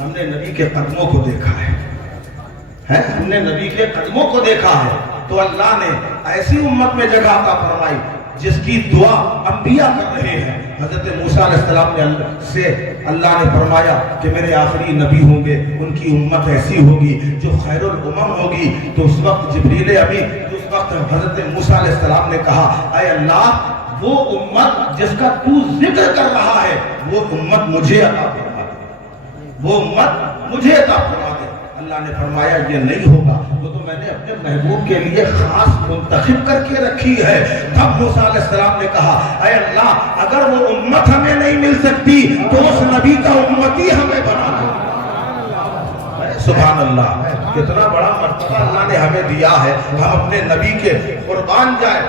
ہم نے نبی کے قدموں کو دیکھا ہے، ہم نے نبی کے قدموں کو دیکھا ہے، تو اللہ نے ایسی امت میں جگہ عطا فرمائی جس کی دعا انبیاء کر رہے ہیں۔ حضرت موسیٰ علیہ السلام سے اللہ نے فرمایا کہ میرے آخری نبی ہوں گے، ان کی امت ایسی ہوگی جو خیر الامم ہوگی، تو اس وقت جبریل امین اس وقت حضرت موسیٰ علیہ السلام نے کہا اے اللہ وہ امت جس کا تو ذکر کر رہا ہے وہ امت مجھے عطا فرما دے، وہ امت مجھے عطا فرما دے۔ اللہ نے فرمایا یہ نہیں ہوگا، وہ تو میں نے اپنے محبوب کے لیے خاص منتخب کر کے رکھی ہے۔ تب موسیٰ علیہ السلام نے کہا اے اللہ اگر وہ امت ہمیں نہیں مل سکتی تو اس نبی کا امتی ہمیں بنا دے۔ سبحان اللہ، کتنا بڑا مرتبہ اللہ نے ہمیں دیا ہے، ہم اپنے نبی کے قربان جائیں۔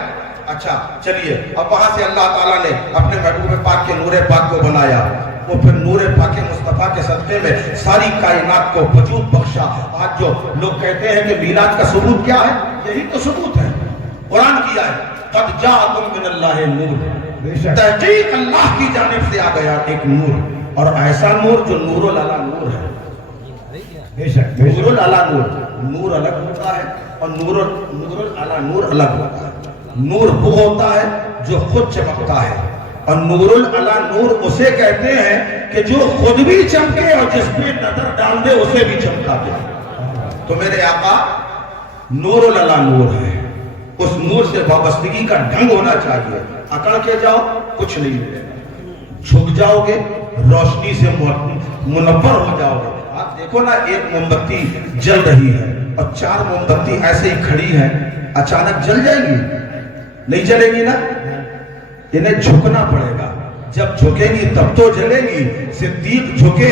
اچھا چلیے، اب وہاں سے اللہ تعالیٰ نے اپنے محبوب پاک کے نور پاک کو بنایا، وہ پھر نور پاک مصطفیٰ کے صدقے میں ساری کائنات کو وجود بخشا۔ آج جو لوگ کہتے ہیں کہ میلاد کا ثبوت کیا ہے، یہی تو ثبوت ہے، قرآن کیا ہے قد جاءکم من اللہ نور، تحقیق اللہ کی جانب سے آ گیا ایک نور، اور ایسا نور جو نور العلا نور ہے، بے شک بے شک نور علی نور، نور الگ ہوتا ہے اور نور علی نور الگ ہوتا ہے۔ نور وہ ہوتا ہے جو خود چمکتا ہے، اور نور علی نور اسے کہتے ہیں کہ جو خود بھی چمکے اور جس پہ نظر ڈال دے اسے بھی چمکا دے۔ تو میرے آقا نور علی نور ہے، اس نور سے وابستگی کا ڈھنگ ہونا چاہیے۔ اکڑ کے جاؤ کچھ نہیں ملے گا، جھک جاؤ گے روشنی سے منور ہو جاؤ گے۔ آپ دیکھو نا، ایک موم بتی جل رہی ہے اور 4 موم بتی ایسے ہی کھڑی ہیں، اچانک جل جائے گی؟ نہیں جلے گی نا، انہیں جھکنا پڑے گا۔ جب جھکے گی تب تو جلے گی۔ صدیق جھکے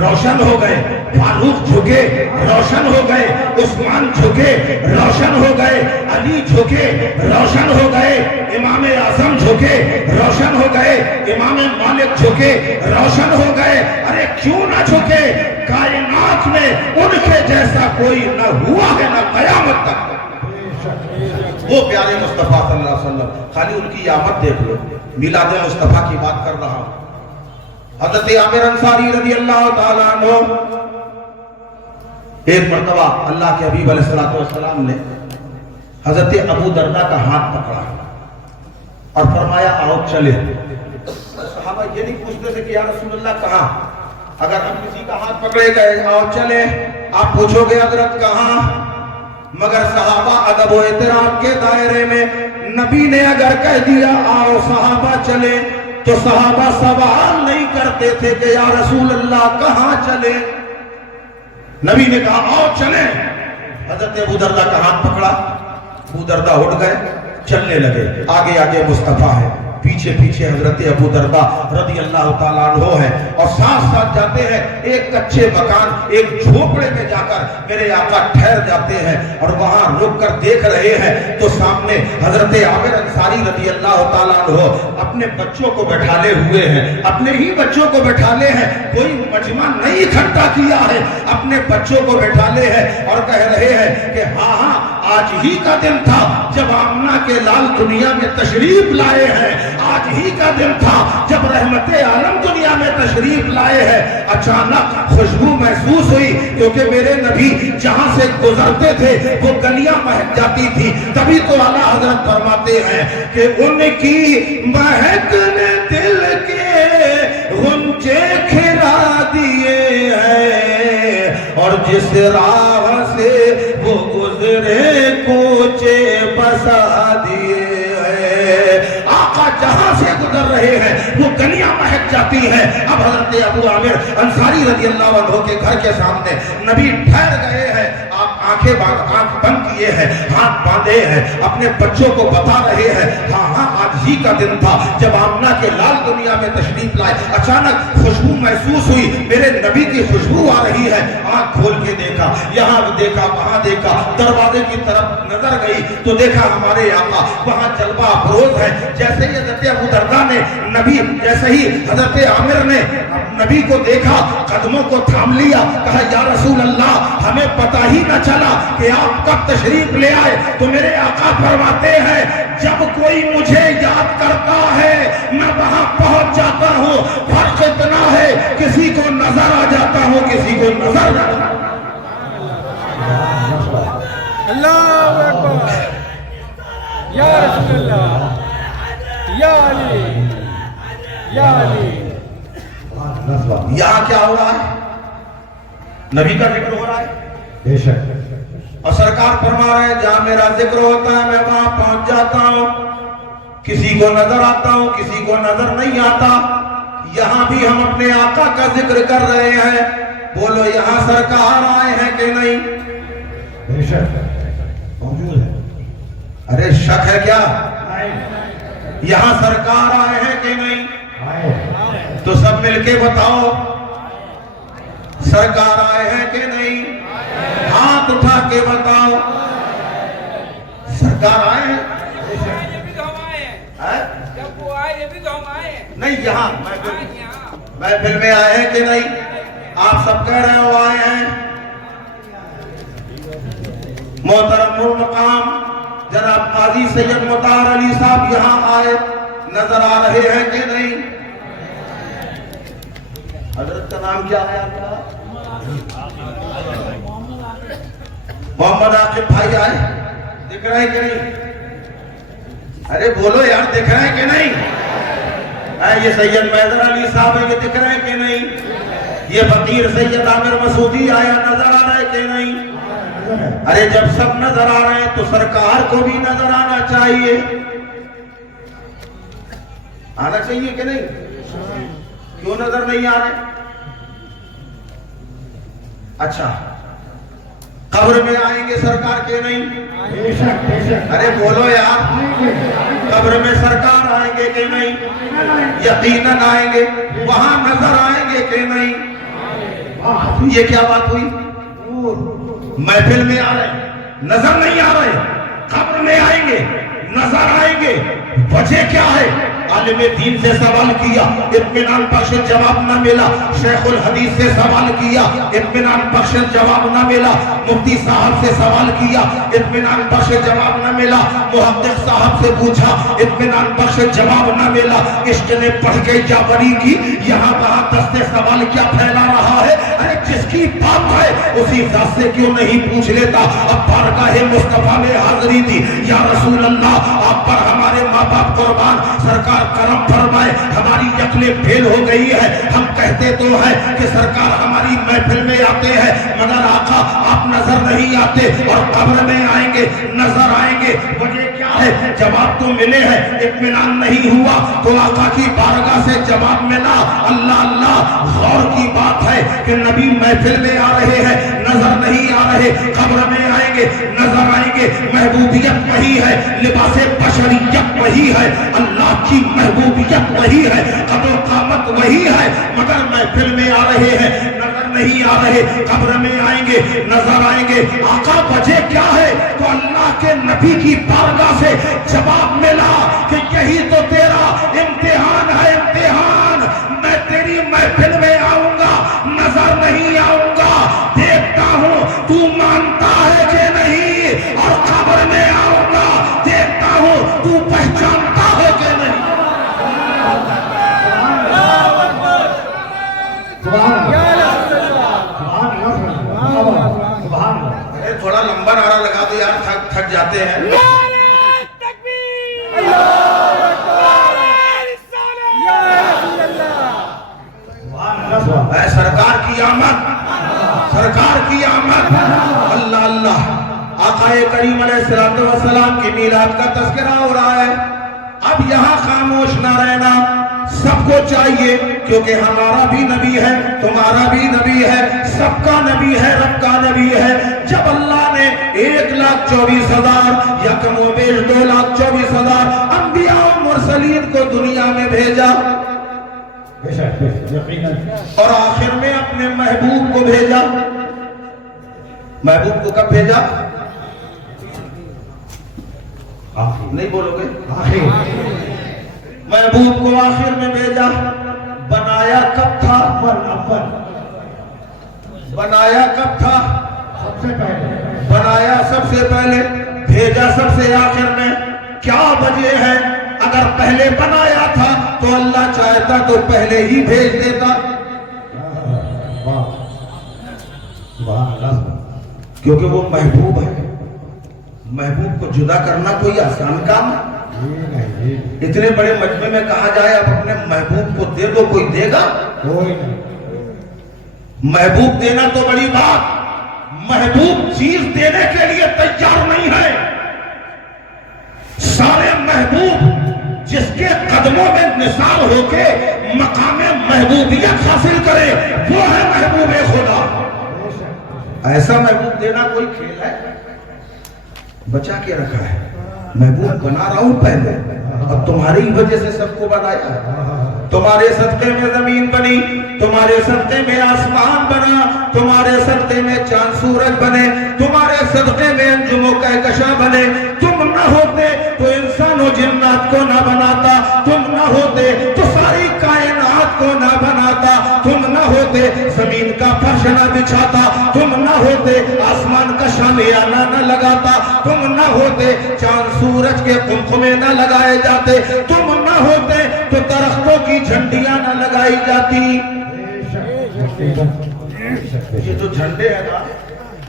روشن ہو گئے، فاروق جھکے روشن ہو گئے، عثمان جھکے روشن ہو گئے، علی جھکے روشن ہو گئے، امام اعظم جھکے روشن ہو گئے، امام مالک جھکے روشن ہو گئے۔ ارے کیوں نہ جھکے؟ کائنات میں ان کے جیسا کوئی نہ ہوا ہے نہ قیامت تک۔ وہ پیارے مصطفیٰ صلی اللہ علیہ وسلم، خالی ان کی آمد دیکھ لو۔ میلاد مصطفیٰ کی بات کر رہا ہوں۔ حضرت عامر انصاری رضی اللہ تعالیٰ عنہ، ایک مرتبہ اللہ کے حبیب علیہ السلام نے حضرت ابو دردہ کا ہاتھ پکڑا اور فرمایا آؤ چلے۔ صحابہ یہ نہیں پوچھتے تھے کہ یا رسول اللہ کہاں؟ اگر ہم کسی کا ہاتھ پکڑے گئے آؤ چلے، آپ پوچھو گے حضرت کہاں؟ مگر صحابہ ادب و احترام کے دائرے میں نبی نے اگر کہہ دیا آؤ صحابہ چلے، تو صحابہ سوال نہیں کرتے تھے کہ یا رسول اللہ کہاں چلے۔ نبی نے کہا آؤ چلیں۔ حضرت ابو دردہ کا ہاتھ پکڑا، ابو دردہ اٹھ گئے، چلنے لگے۔ آگے آگے مصطفیٰ ہے، پیچھے پیچھے حضرت ابو دردہ رضی اللہ تعالیٰ عنہ ہے، اور ساتھ ساتھ جاتے ہیں۔ ایک کچے مکان، ایک جھوپڑے میں جا کر میرے آقا ٹھہر جاتے ہیں اور وہاں رک کر دیکھ رہے ہیں تو سامنے حضرت عامر انصاری رضی اللہ تعالیٰ عنہ اپنے بچوں کو بٹھالے ہوئے ہیں، اپنے ہی بچوں کو بٹھالے ہیں، کوئی مجمع نہیں اکھٹا کیا ہے، اپنے بچوں کو بٹھالے ہیں اور کہہ رہے ہیں کہ ہاں ہاں آج ہی کا دن تھا جب آمنہ کے لال دنیا میں تشریف لائے ہیں، آج ہی کا دن تھا جب رحمت عالم دنیا میں تشریف لائے ہیں۔ اچانک خوشبو محسوس ہوئی، کیونکہ میرے نبی جہاں سے گزرتے تھے وہ گلیاں مہک جاتی تھی۔ تبھی تو اعلیٰ حضرت فرماتے ہیں کہ ان کی مہک نے دل کے غنچے کھلا دیے ہیں، اور جس راہ سے وہ گزرے کوچے بسا دیے ہیں۔ آقا جہاں سے گزر رہے ہیں وہ گلیاں مہک جاتی ہیں۔ اب حضرت ابو عامر انصاری رضی اللہ عنہ کے گھر کے سامنے نبی ٹھہر گئے ہیں۔ آپ آنکھ بند کیے ہیں، ہاتھ باندھے ہیں، اپنے بچوں کو بتا رہے ہیں ہاں ہاں آج ہی کا دن تھا جب آمنہ کے لال دنیا میں تشریف لائے۔ اچانک خوشبو محسوس ہوئی، میرے نبی کی خوشبو آ رہی ہے۔ آنکھ کھول کے دیکھا، یہاں دیکھا وہاں دیکھا، دروازے کی طرف نظر گئی تو دیکھا ہمارے آقا وہاں جلوہ افروز ہے۔ جیسے ہی حضرت ابو دردہ نے جیسے ہی حضرت عامر نے نبی کو دیکھا، قدموں کو تھام لیا، کہا یا رسول اللہ ہمیں پتہ ہی نہ چلا کہ آپ کب تشریف لے آئے۔ تو میرے آقا فرماتے ہیں جب کوئی مجھے یاد کرتا ہے میں وہاں پہنچ جاتا ہوں، فرق اتنا ہے کسی کو نظر آ جاتا ہوں کسی کو نظر نہ آتا۔ اللہ اکبر، یا رسول اللہ، یا علی، یا علی۔ یہاں کیا ہو رہا ہے؟ نبی کا ذکر ہو رہا ہے، بے شک، اور سرکار فرما رہے ہیں جہاں میرا ذکر ہوتا ہے میں وہاں پہنچ جاتا ہوں، کسی کو نظر آتا ہوں کسی کو نظر نہیں آتا۔ یہاں بھی ہم اپنے آقا کا ذکر کر رہے ہیں، بولو یہاں سرکار آئے ہیں کہ نہیں؟ بے شک موجود ہے۔ ارے شک ہے کیا؟ یہاں سرکار آئے ہیں کہ نہیں؟ تو سب مل کے بتاؤ سرکار آئے ہیں کہ نہیں؟ ہاتھ اٹھا کے بتاؤ سرکار آئے ہیں؟ جب وہ آئے یہ بھی تو ہم آئے ہیں۔ نہیں یہاں محفل میں آئے ہیں کہ نہیں؟ آپ سب کہہ رہے ہو آئے ہیں۔ محترم المقام جناب قاضی سید مطہر علی صاحب یہاں آئے، نظر آ رہے ہیں کہ نہیں؟ حضرت کا نام کیا ہے آپ کا؟ محمد عاقب بھائی آئے، دکھ رہے ہیں کہ نہیں؟ ارے بولو یار، دکھ رہے ہیں کہ نہیں؟ یہ سید میدر علی صاحب ہے، یہ دکھ رہے ہیں کہ نہیں؟ یہ فقیر سید عامر مسعودی آیا، نظر آ رہا ہے کہ نہیں؟ ارے جب سب نظر آ رہے ہیں تو سرکار کو بھی نظر آنا چاہیے، آنا چاہیے کہ نہیں؟ کیوں نظر نہیں آ رہے؟ اچھا، قبر میں آئیں گے سرکار کے نہیں؟ بے شک بے شک ارے بولو یار، قبر میں سرکار آئیں گے کہ نہیں؟ یقیناً آئیں گے، وہاں نظر آئیں گے کہ نہیں؟ یہ کیا بات ہوئی؟ محفل میں آ رہے نظر نہیں آ رہے، قبر میں آئیں گے نظر آئیں گے، وجہ کیا ہے؟ عالم دین سے سوال کیا، اطمینان بخش جواب نہ ملا، شیخ الحدیث سے سوال کیا، اطمینان بخش جواب نہ ملا، مفتی صاحب سے سوال کیا، اطمینان بخش جواب نہ ملا، محقق صاحب سے پوچھا، اطمینان بخش جواب نہ ملا، عشق نے پڑھ کے کیا بری کی، یہاں وہاں دستے سوال کیا پھیلا رہا ہے؟ ارے جس کی بات ہے اسی ذات سے کیوں نہیں پوچھ لیتا؟ اب بارگاہ مصطفیٰ میں حاضری دی، یا رسول اللہ آپ پر ہمارے ماں باپ قربان، سرکار کرم فرمائے، ہماری عقلیں فیل ہو گئی ہے، ہم کہتے تو ہیں کہ سرکار ہماری محفل میں آتے ہیں مگر آقا آپ نظر نہیں آتے، اور قبر میں آئیں گے نظر آئیں گے، وجہ کیا ہے؟ جواب تو ملے ہیں، اطمینان نہیں ہوا تو آقا کی بارگاہ سے جواب ملا۔ اللہ اللہ، غور کی بات ہے کہ نبی محفل میں آ رہے ہیں نظر نہیں آ رہے، قبر میں آئیں گے نظر آئیں گے، محبوبیت وہی ہے، لباس بشریت وہی ہے، اللہ کی محبوبیت وہی ہے، قدر و قامت وہی ہے، مگر محفل میں آ رہے ہیں نظر نہیں آ رہے، قبر میں آئیں گے نظر آئیں گے۔ آقا وجہ کیا ہے؟ تو اللہ کے نبی کی بارگاہ سے جواب ملا کہ یہی تو تیرا امتحان ہے، امتحان، میں تیری محفل میں آؤں گا نظر نہیں آؤں گا، دیکھتا ہوں تو مانتا ہے کہ نہیں، اور قبر میں آؤں گا دیکھتا ہوں تو پہچانتا ہے کہ نہیں۔ تھوڑا لمبا نعرہ لگا دو یار، تھک جاتے ہیں۔ اے سرکار کی آمد، سرکار کی آمد، اللہ اللہ۔ آقا کریم علیہ السلام کی میلاد کا تذکرہ ہو رہا ہے، اب یہاں خاموش نہ رہنا، سب کو چاہیے، کیونکہ ہمارا بھی نبی ہے، تمہارا بھی نبی ہے، سب کا نبی ہے، رب کا نبی ہے۔ جب اللہ نے 1,24,000 یا کم و بیش 2,24,000 انبیاء و مرسلین کو دنیا میں بھیجا، اور آخر میں اپنے محبوب کو بھیجا۔ محبوب کو کب بھیجا؟ نہیں بولو گے؟ محبوب کو آخر میں بھیجا۔ بنایا کب تھا؟ بنایا کب تھا؟ سب سے پہلے بنایا سب سے پہلے، بھیجا سب سے آخر میں۔ کیا وجہ ہے؟ اگر پہلے بنایا تھا تو اللہ چاہتا تو پہلے ہی بھیج دیتا، کیونکہ وہ محبوب ہے۔ محبوب کو جدا کرنا کوئی آسان کام ہے؟ اتنے بڑے مجمع میں کہا جائے اب اپنے محبوب کو دے دو، کوئی دے گا؟ محبوب دینا تو بڑی بات، محبوب چیز دینے کے لیے تیار نہیں ہے۔ سارے محبوب جس کے قدموں میں نثار ہو کے مقام محبوبیت حاصل کرے وہ ہے محبوب خدا۔ ایسا محبوب دینا کوئی کھیل ہے؟ بچا کے رکھا ہے، محبوب بنا رہا ہوں پہلے، اب تمہاری وجہ سے سب کو بنایا۔ تمہارے صدقے میں زمین بنی، تمہارے صدقے میں آسمان بنا، تمہارے صدقے میں چاند سورج بنے، تمہارے صدقے میں انجم و کہکشاں بنے۔ تم نہ ہوتے تو انسان و جنات کو نہ بناتا، تم نہ ہوتے تو ساری کائنات کو نہ بناتا، تم نہ ہوتے زمین کا فرش نہ بچھاتا، تم نہ ہوتے آسمان کا شامیانہ نہ لگاتا، تم نہ ہوتے چاند سورج کے قمقمے نہ لگائے جاتے، تم نہ ہوتے تو درختوں کی جھنڈیاں نہ لگائی جاتی۔ یہ جو جھنڈے ہیں نا،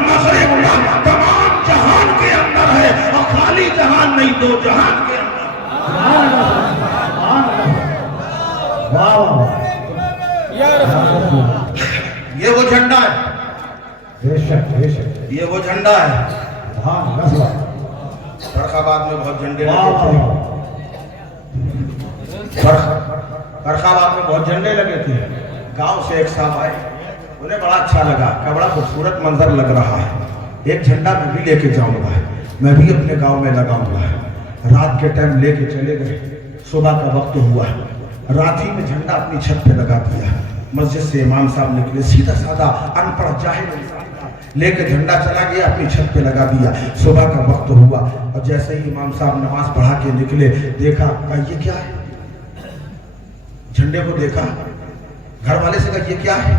مغرب کا تمام جہان کے اندر ہے، اور خالی جہان نہیں، دو جہان کے اندر۔ واہ واہ یا رسول اللہ، یہ وہ جھنڈا ہے، بے شک بے شک، یہ وہ جھنڈا ہے۔ ہاں نسل، فرخ آباد میں بہت جھنڈے واہ لگے واہ تھے، واہ، فرخ آباد میں بہت جھنڈے لگے تھے۔ گاؤں سے ایک صاحب آئے، انہیں بڑا اچھا لگا کہ بڑا خوبصورت منظر لگ رہا ہے، ایک جھنڈا میں بھی لے کے جاؤں گا، میں بھی اپنے گاؤں میں لگاؤں گا۔ رات کے ٹائم لے کے چلے گئے، صبح کا وقت ہوا، رات ہی میں جھنڈا اپنی چھت پہ لگا دیا۔ مسجد سے امام صاحب نکلے، سیدھا سادہ ان پڑھ جاہل انسان تھا، لے کے جھنڈا چلا گیا، اپنی چھت پہ لگا دیا۔ صبح کا وقت ہوا اور جیسے ہی امام صاحب نماز پڑھا کے نکلے، دیکھا کہا یہ کیا ہے؟ جھنڈے کو دیکھا، گھر والے سے کہا یہ کیا ہے؟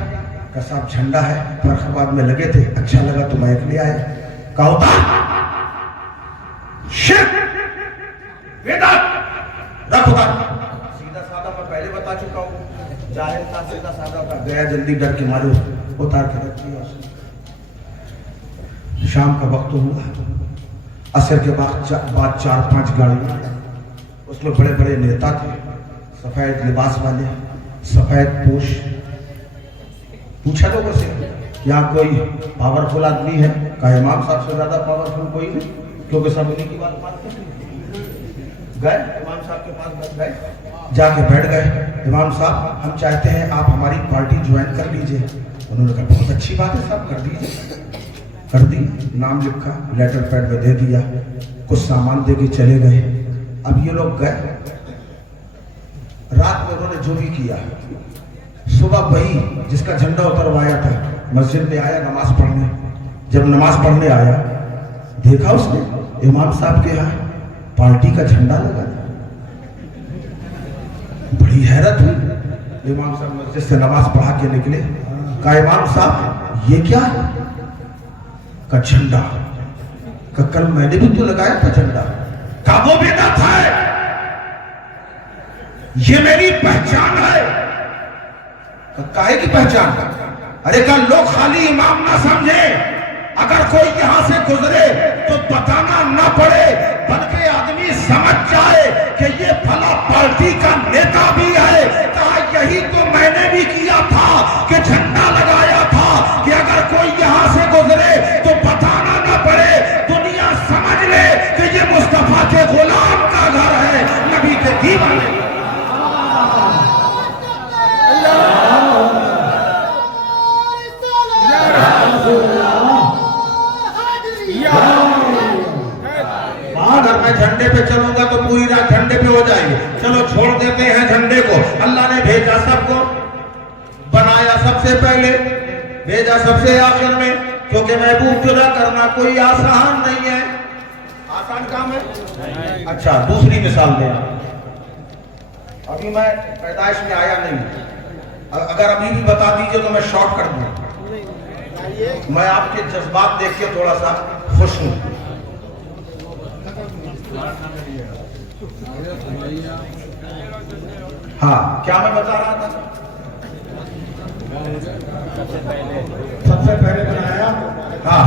کہا صاحب جھنڈا ہے، فرخ آباد میں لگے تھے، اچھا لگا تو میں ایک لے آیا۔ کہا ہوتا شرک بدعت رکھ اتار۔ سیدھا سادہ میں پہلے بتا چکا ہوں، جاہل تھا، سیدھا سادہ تھا، گیا جلدی ڈر کے مارے اتار کے رکھ دیا۔ شام کا وقت ہوا، عصر کے بعد 4-5 گاڑیاں، اس میں بڑے بڑے نیتا تھے، سفید لباس والے، سفید پوش۔ پوچھا لوگوں سے یہاں کوئی پاورفل آدمی ہے؟ کہا امام صاحب سے زیادہ پاورفل کوئی نہیں، کیونکہ سب انہیں کی بات مانتے ہیں۔ گئے امام صاحب کے پاس، گئے جا کے بیٹھ گئے، امام صاحب ہم چاہتے ہیں آپ ہماری پارٹی جوائن کر لیجئے۔ انہوں نے کہا بہت اچھی بات ہے صاحب، کر دیجئے۔ کر دی، نام لکھا، لیٹر پیڈ میں دے دیا، کچھ سامان دے کے چلے گئے۔ اب یہ لوگ گئے، رات میں انہوں نے جو بھی کیا، صبح وہی جس کا جھنڈا اتروایا تھا مسجد میں آیا نماز پڑھنے۔ جب نماز پڑھنے آیا، دیکھا اس نے امام صاحب کے یہاں پارٹی کا جھنڈا لگا۔ بڑی حیرت ہوئی، امام صاحب مسجد سے نماز پڑھا کے نکلے، کہا امام صاحب یہ کیا ہے؟ کہا جھنڈا۔ کہا کل میں نے بھی تو لگایا تھا جھنڈا۔ کہا وہ بدعت ہے، یہ میری پہچان ہے۔ کہا کی پہچان؟ ارے کہا لوگ خالی امام نہ سمجھے، اگر کوئی یہاں سے گزرے تو بتانا نہ پڑے، بلکہ آدمی سمجھ جائے کہ یہ بھلا پارٹی کا نیتا بھی ہے۔ کہا یہی تو میں نے بھی کیا تھا کہ جھنڈا لگایا تھا کہ اگر کوئی یہاں سے گزرے تو بتانا نہ پڑے، دنیا سمجھ لے کہ یہ مصطفیٰ کے غلام کا گھر ہے، نبی کے دیوانے۔ اگر میں جھنڈے پہ چلوں گا تو پوری رات جھنڈے پہ ہو جائے گی، چلو چھوڑ دیتے ہیں جھنڈے کو۔ اللہ نے بھیجا سب کو، بنایا سب سے پہلے، بھیجا سب سے آخر میں، کیونکہ محبوب جدا کرنا کوئی آسان نہیں ہے۔ آسان کام ہے؟ اچھا دوسری مثال دیں، ابھی میں پیدائش میں آیا نہیں، اگر ابھی بھی بتا دیجئے تو میں شارٹ کر دوں۔ میں آپ کے جذبات دیکھ کے تھوڑا سا خوش ہوں۔ ہاں کیا میں بتا رہا تھا؟ سب سے پہلے بنایا، ہاں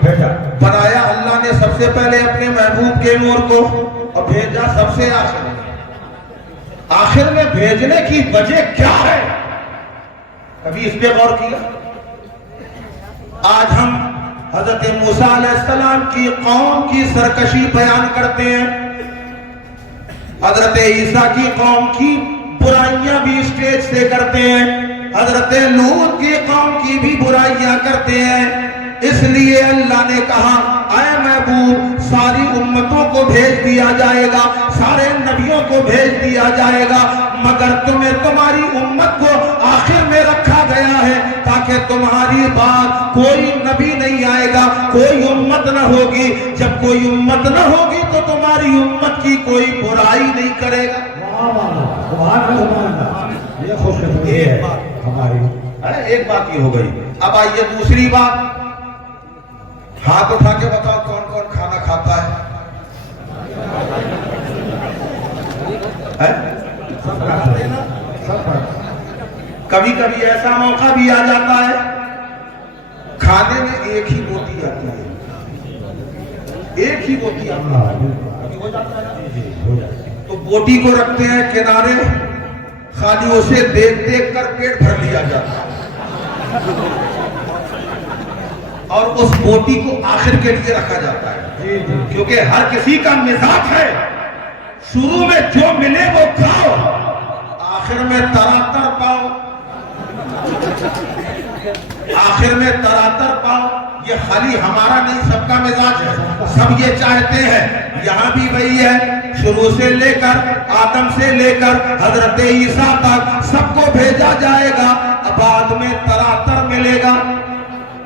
بھیجا، بنایا اللہ نے سب سے پہلے اپنے محبوب کے نور کو، اور بھیجا سب سے آخر میں۔ آخر میں بھیجنے کی وجہ کیا ہے؟ کبھی اس پہ غور کیا؟ آج ہم حضرت موسیٰ علیہ السلام کی قوم کی سرکشی بیان کرتے ہیں، حضرت عیسیٰ کی قوم کی برائیاں بھی اسٹیج سے کرتے ہیں، حضرت لوط کی قوم کی بھی برائیاں کرتے ہیں۔ اس لیے اللہ نے کہا اے محبوب ساری امتوں کو بھیج دیا جائے گا، سارے نبیوں کو بھیج دیا جائے گا، مگر تمہیں تمہاری امت کو آخر میں رکھا گیا ہے تاکہ تمہاری بات کوئی نبی نہیں آئے گا، کوئی امت نہ ہوگی۔ جب کوئی امت نہ ہوگی تو تمہاری امت کی کوئی برائی نہیں کرے گا۔ یہ خوش قسمتی ہے ہماری۔ ایک بات یہ ہو گئی، اب آئیے دوسری بات، ہاتھ اٹھا کے بتاؤ کون کون کھانا کھاتا ہے؟ کبھی کبھی ایسا موقع بھی آ جاتا ہے کھانے میں ایک ہی روٹی ایک ہی بوٹی آپ ہاں بالکل ابھی ہو جاتا ہے جی ہو جاتی ہے تو بوٹی کو رکھتے ہیں کنارے خالی اسے دیکھ دیکھ کر پیٹ بھر لیا جاتا ہے اور اس بوٹی کو آخر کے لیے رکھا جاتا ہے جی جی کیونکہ ہر کسی کا مزاج ہے شروع میں جو ملے وہ کھاؤ آخر میں تراتر پاؤ آخر میں تراتر پاؤ یہ خالی ہمارا نہیں سب کا مزاج ہے سب یہ چاہتے ہیں یہاں بھی وہی ہے شروع سے لے کر آدم سے لے کر حضرت عیسیٰ تک سب کو بھیجا جائے گا بعد میں تراتر ملے گا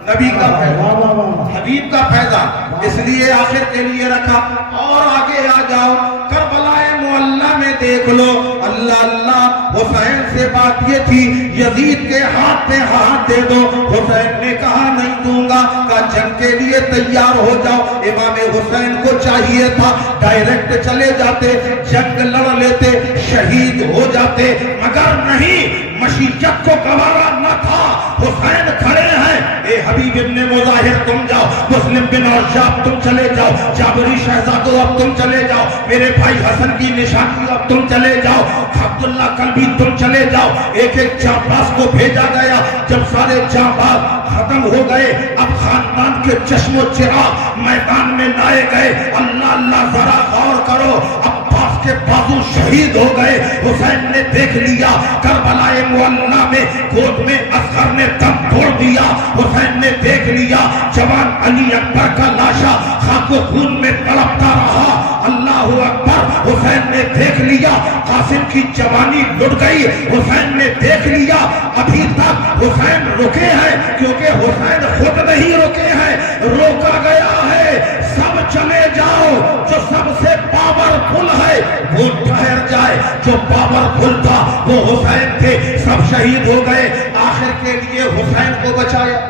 نبی کا فیضان حبیب کا فیضان اس لیے آخر کے لیے رکھا اور آگے آ جاؤ کربلا معلیٰ میں دیکھ لو اللہ اللہ حسین سے بات یہ تھی یزید کے ہاتھ پہ ہاتھ دے دو حسین نے کہا نہیں دوں گا کہا جنگ کے لیے تیار ہو جاؤ امام حسین کو چاہیے تھا ڈائریکٹ چلے جاتے جنگ لڑ لیتے شہید ہو جاتے مگر نہیں مشیت کو گوارا نہ تھا حسین کھڑے ہیں اے حبیب ابن مظاہر تم جاؤ مسلم بن عشاب تم چلے جاؤ جابری شہزادو اب تم چلے جاؤ میرے بھائی حسن کی نشانی اب تم چلے جاؤ عبداللہ قلبی تم چلے جاؤ ایک ایک جانباز کو بھیجا گیا جب سارے جانباز ختم ہو گئے اب خاندان کے چشم و چراغ میدان میں لائے گئے اللہ اللہ ذرا غور کرو عباس کے بازو شہید ہو گئے حسین نے دیکھ لیا کربلا معلیٰ میں گود میں اصغر نے دم توڑ دیا حسین نے دیکھ لیا جوان علی اکبر کا لاشا خاک و خون میں تڑپتا رہا اللہ اکبر حسین نے دیکھ لیا قاسم کی جوانی لٹ گئی حسین نے دیکھ لیا ابھی تک حسین رکے ہیں کیونکہ حسین خود نہیں رکے ہیں روکا گیا ہے سب چلے جاؤ جو سب سے پاورفل ہے وہ ٹھہر جائے جو پاورفل تھا وہ حسین تھے سب شہید ہو گئے آخر کے لیے حسین کو بچایا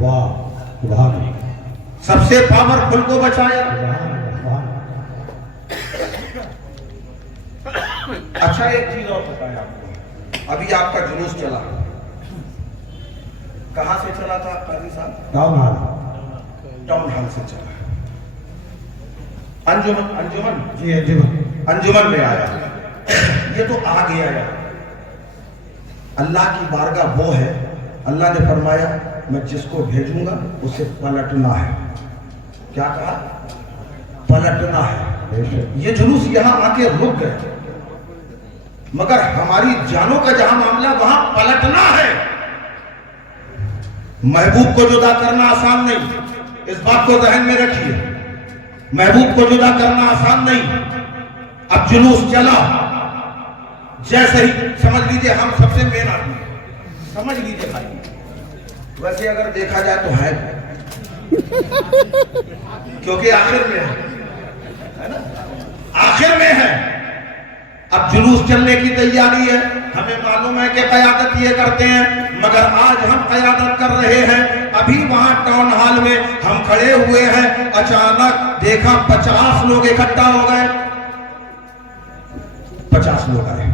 واہ سبحان اللہ سب سے پاورفل کو بچایا اچھا ایک چیز اور بتایا آپ کو ابھی آپ کا جلوس چلا کہاں سے چلا تھا قاضی صاحب ٹاؤن ہال ٹاؤن ہال سے چلا انجمن جی انجمن انجمن میں آیا یہ تو آ گیا ہے اللہ کی بارگاہ وہ ہے اللہ نے فرمایا میں جس کو بھیجوں گا اسے پلٹنا ہے کیا کہا پلٹنا ہے یہ جلوس یہاں آ کے رک گئے مگر ہماری جانوں کا جہاں معاملہ وہاں پلٹنا ہے محبوب کو جدا کرنا آسان نہیں اس بات کو ذہن میں رکھیے محبوب کو جدا کرنا آسان نہیں اب جلوس چلا جیسے ہی سمجھ لیجئے ہم سب سے مین آدمی سمجھ لیجئے بھائی ویسے اگر دیکھا جائے تو ہے کیونکہ آخر میں ہے نا آخر میں ہے اب جلوس چلنے کی تیاری ہے ہمیں معلوم ہے کہ قیادت یہ کرتے ہیں مگر آج ہم قیادت کر رہے ہیں ابھی وہاں ٹاؤن ہال میں ہم کھڑے ہوئے ہیں اچانک دیکھا 50 لوگ اکٹھا ہو گئے 50 لوگ آئے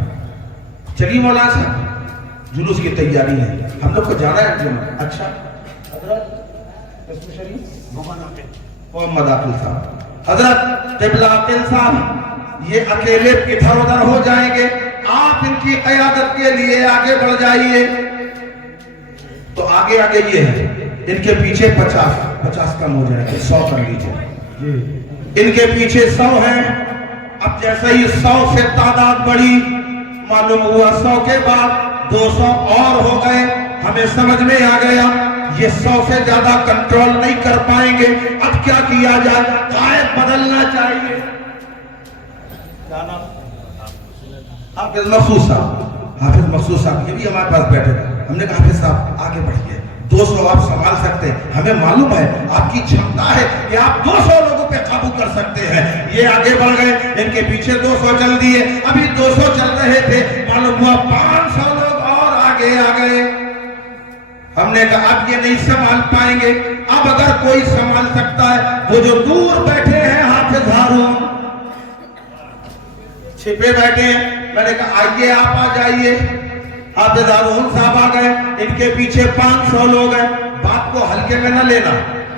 چلیے مولانا صاحب جلوس کی تیاری ہے ہم لوگ کو جانا ہے جمعہ اچھا حضرت اسم شریف محمد عاقل صاحب حضرت قبلہ عاقل صاحب یہ اکیلے ادھر ادھر ہو جائیں گے آپ ان کی قیادت کے لیے آگے بڑھ جائیے تو آگے آگے یہ ہے ان کے پیچھے 50 کم ہو جائے گا 100 کر لیجیے ان کے پیچھے 100 ہیں اب جیسے ہی 100 سے تعداد بڑھی معلوم ہوا 100 کے بعد 200 اور ہو گئے ہمیں سمجھ میں آ گیا یہ 100 سے زیادہ کنٹرول نہیں کر پائیں گے اب کیا کیا جائے قائد بدلنا چاہیے حافظ مخصوص صاحب یہ بھی ہمارے پاس بیٹھے تھے ہم نے کہا حافظ صاحب آگے بڑھیے 200 آپ سنبھال سکتے ہیں ہمیں معلوم ہے آپ کی چھمتا ہے کہ آپ 200 لوگوں پہ قابو کر سکتے ہیں یہ آگے بڑھ گئے ان کے پیچھے 200 چل دیے ابھی 200 چل رہے تھے معلوم ہوا 500 لوگ اور آگے آ گئے ہم نے کہا اب یہ نہیں سنبھال پائیں گے اب اگر کوئی سنبھال سکتا ہے وہ جو دور بیٹھے ہیں حافظ ہارون چھپے بیٹھے ہیں میں نے کہا آئیے آپ آ جائیے حافظ ہارون صاحب آ گئے ان کے پیچھے 500 لوگ ہیں بات کو ہلکے میں نہ لینا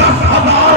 10,000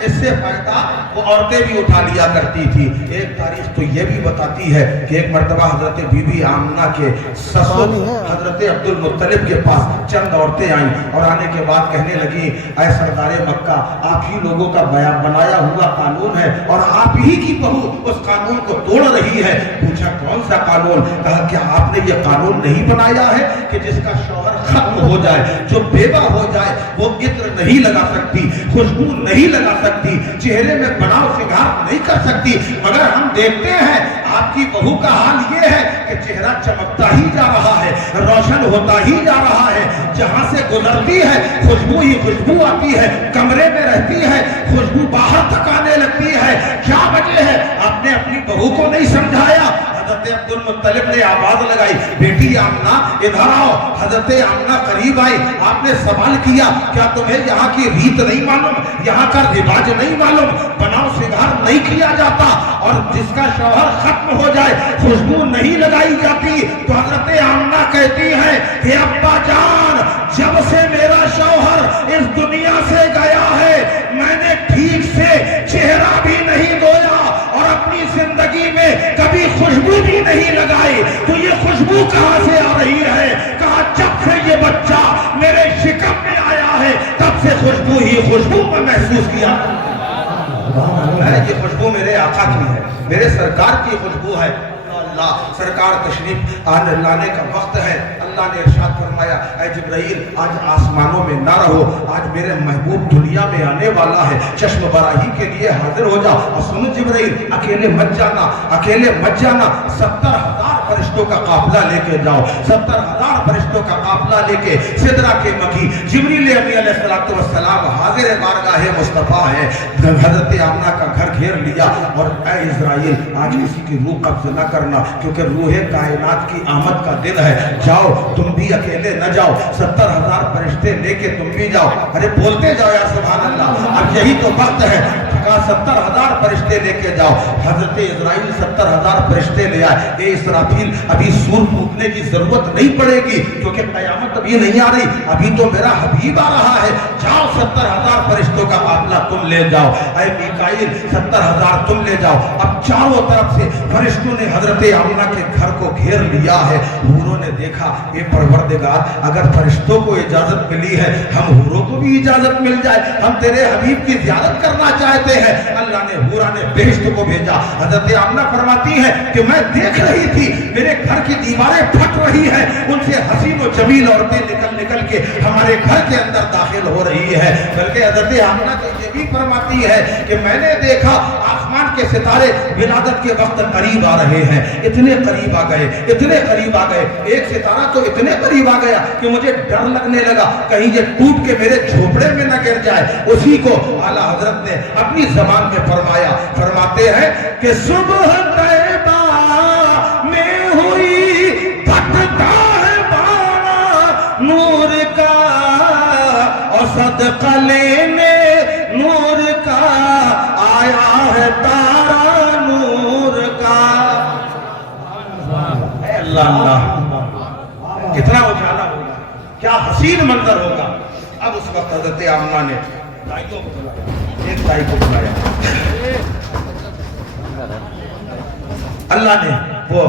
اس سے فائدہ وہ عورتیں بھی اٹھا لیا کرتی تھی۔ ایک تاریخ تو یہ بھی بتاتی ہے کہ ایک مرتبہ حضرت بی بی آمنہ کے سسر حضرت عبد المطلب کے پاس چند عورتیں آئیں اور آنے کے بعد کہنے لگی اے سردار مکہ، آپ ہی لوگوں کا بنایا ہوا قانون ہے اور آپ ہی کی بہو اس قانون کو توڑ رہی ہے۔ پوچھا کون سا قانون؟ کہا کہ آپ نے یہ قانون نہیں بنایا ہے کہ جس کا شوہر ختم ہو جائے، جو بیوہ ہو جائے، وہ عطر نہیں لگا سکتی، خوشبو نہیں لگا سکتی، چہرے میں بناؤ سنگار نہیں کر سکتی، مگر ہم دیکھتے ہیں آپ کی بہو کا حال یہ ہے کہ چہرہ چمکتا ہی جا رہا ہے، روشن ہوتا ہی جا رہا ہے، جہاں سے گزرتی ہے خوشبو ہی خوشبو آتی ہے، کمرے میں رہتی ہے خوشبو باہر تک آنے لگتی ہے۔ کیا وجہ ہے؟ آپ نے اپنی بہو کو نہیں سمجھایا۔ حضرت عبد المطلب نے آواز لگائی، بیٹی آمنہ ادھر آؤ۔ حضرت آمنہ قریب آئی، آپ نے سوال کیا کیا تمہیں یہاں کی ریت نہیں معلوم، یہاں کا رواج نہیں معلوم، بناؤ سنگار نہیں کیا جاتا اور جس کا شوہر ختم ہو جائے خوشبو نہیں لگائی جاتی؟ تو حضرت آمنہ کہتی ہے کہ ابا جان، جب سے میرا شوہر اس دنیا سے گیا ہے میں نے ٹھیک سے چہرہ بھی نہیں دھویا اور اپنی زندگی میں کبھی خوشبو بھی نہیں لگائی۔ تو یہ خوشبو کہاں سے آ رہی ہے؟ کہا جب سے یہ بچہ میرے شکم میں آیا ہے تب سے خوشبو ہی خوشبو میں محسوس کیا۔ یہ خوشبو میرے آقا کی ہے، میرے سرکار کی خوشبو ہے۔ اللہ سرکار تشریف لانے کا وقت ہے۔ اللہ نے ارشاد فرمایا اے جبرائیل آج آسمانوں میں نہ رہو، آج میرے محبوب دنیا میں آنے والا ہے، چشم براہی کے لیے حاضر ہو جاؤ۔ اور سنو جبرائیل، اکیلے مت جانا، اکیلے مت جانا، 70,000 فرشتوں کا قافلہ لے کے جاؤ، 70,000 فرشتوں کا قافلہ لے کے سدرہ کے مکی جبریل امین علیہ السلام حاضر بارگاہ مصطفیٰ ہے۔ حضرت آمنہ کا گھر گھیر لیا اور اے اسرائیل آج کسی کی روح قبض نہ کرنا کیونکہ روح کائنات کی آمد کا دن ہے، جاؤ تم بھی اکیلے نہ جاؤ، 70,000 فرشتے لے کے تم بھی جاؤ۔ ارے بولتے جاؤ یا سبحان اللہ، اب یہی تو وقت ہے۔ کہا 70,000 فرشتے لے کے جاؤ۔ حضرت اسرائیل 70,000 فرشتے لے آئے۔ اے اسرافیل ابھی سور پھونکنے کی ضرورت نہیں پڑے گی کیونکہ قیامت ابھی نہیں آ رہی، ابھی تو میرا حبیب آ رہا ہے، جاؤ 70,000 فرشتوں کا قافلہ تم لے جاؤ۔ اے میکائیل 70,000 تم لے جاؤ۔ اب چاروں طرف سے فرشتوں نے حضرت آمنہ کے گھر کو گھیر لیا ہے۔ حوروں نے دیکھا اے پروردگار اگر فرشتوں کو اجازت ملی ہے ہم حوروں کو بھی اجازت مل جائے، ہم تیرے حبیب کی زیارت کرنا چاہتے ہیں۔ اللہ نے حورا نے بہشت کو بھیجا۔ حضرت آمنہ فرماتی ہے کہ میں دیکھ رہی تھی میرے گھر کی دیواریں پھٹ رہی ہیں، ان سے حسین و جمیل عورتیں نکل نکل کے ہمارے گھر کے اندر داخل ہو رہی ہے۔ بلکہ حضرت آمنہ تو یہ بھی فرماتی ہے کہ میں نے دیکھا آسمان کے ستارے ولادت کے وقت قریب آ رہے ہیں، اتنے قریب آ گئے، اتنے قریب آ گئے، ایک ستارہ تو اتنے قریب آ گیا کہ مجھے ڈر لگنے لگا کہیں یہ ٹوٹ کے میرے جھوپڑے میں نہ گر جائے۔ اسی کو اعلیٰ حضرت نے اپنی زبان میں فرمایا، فرماتے ہیں کہ صبح طیبہ میں ہوئی پھٹتا ہے باڑا نور کا اور صدقہ لینے نور کا آیا ہے تارا نور کا۔ اے اللہ اللہ کتنا اجالا ہوگا، کیا حسین منظر ہوگا۔ اب اس وقت حضرت آمنہ نے دائیوں کو بلایا، ایک دائی کو بلایا، اللہ نے وہ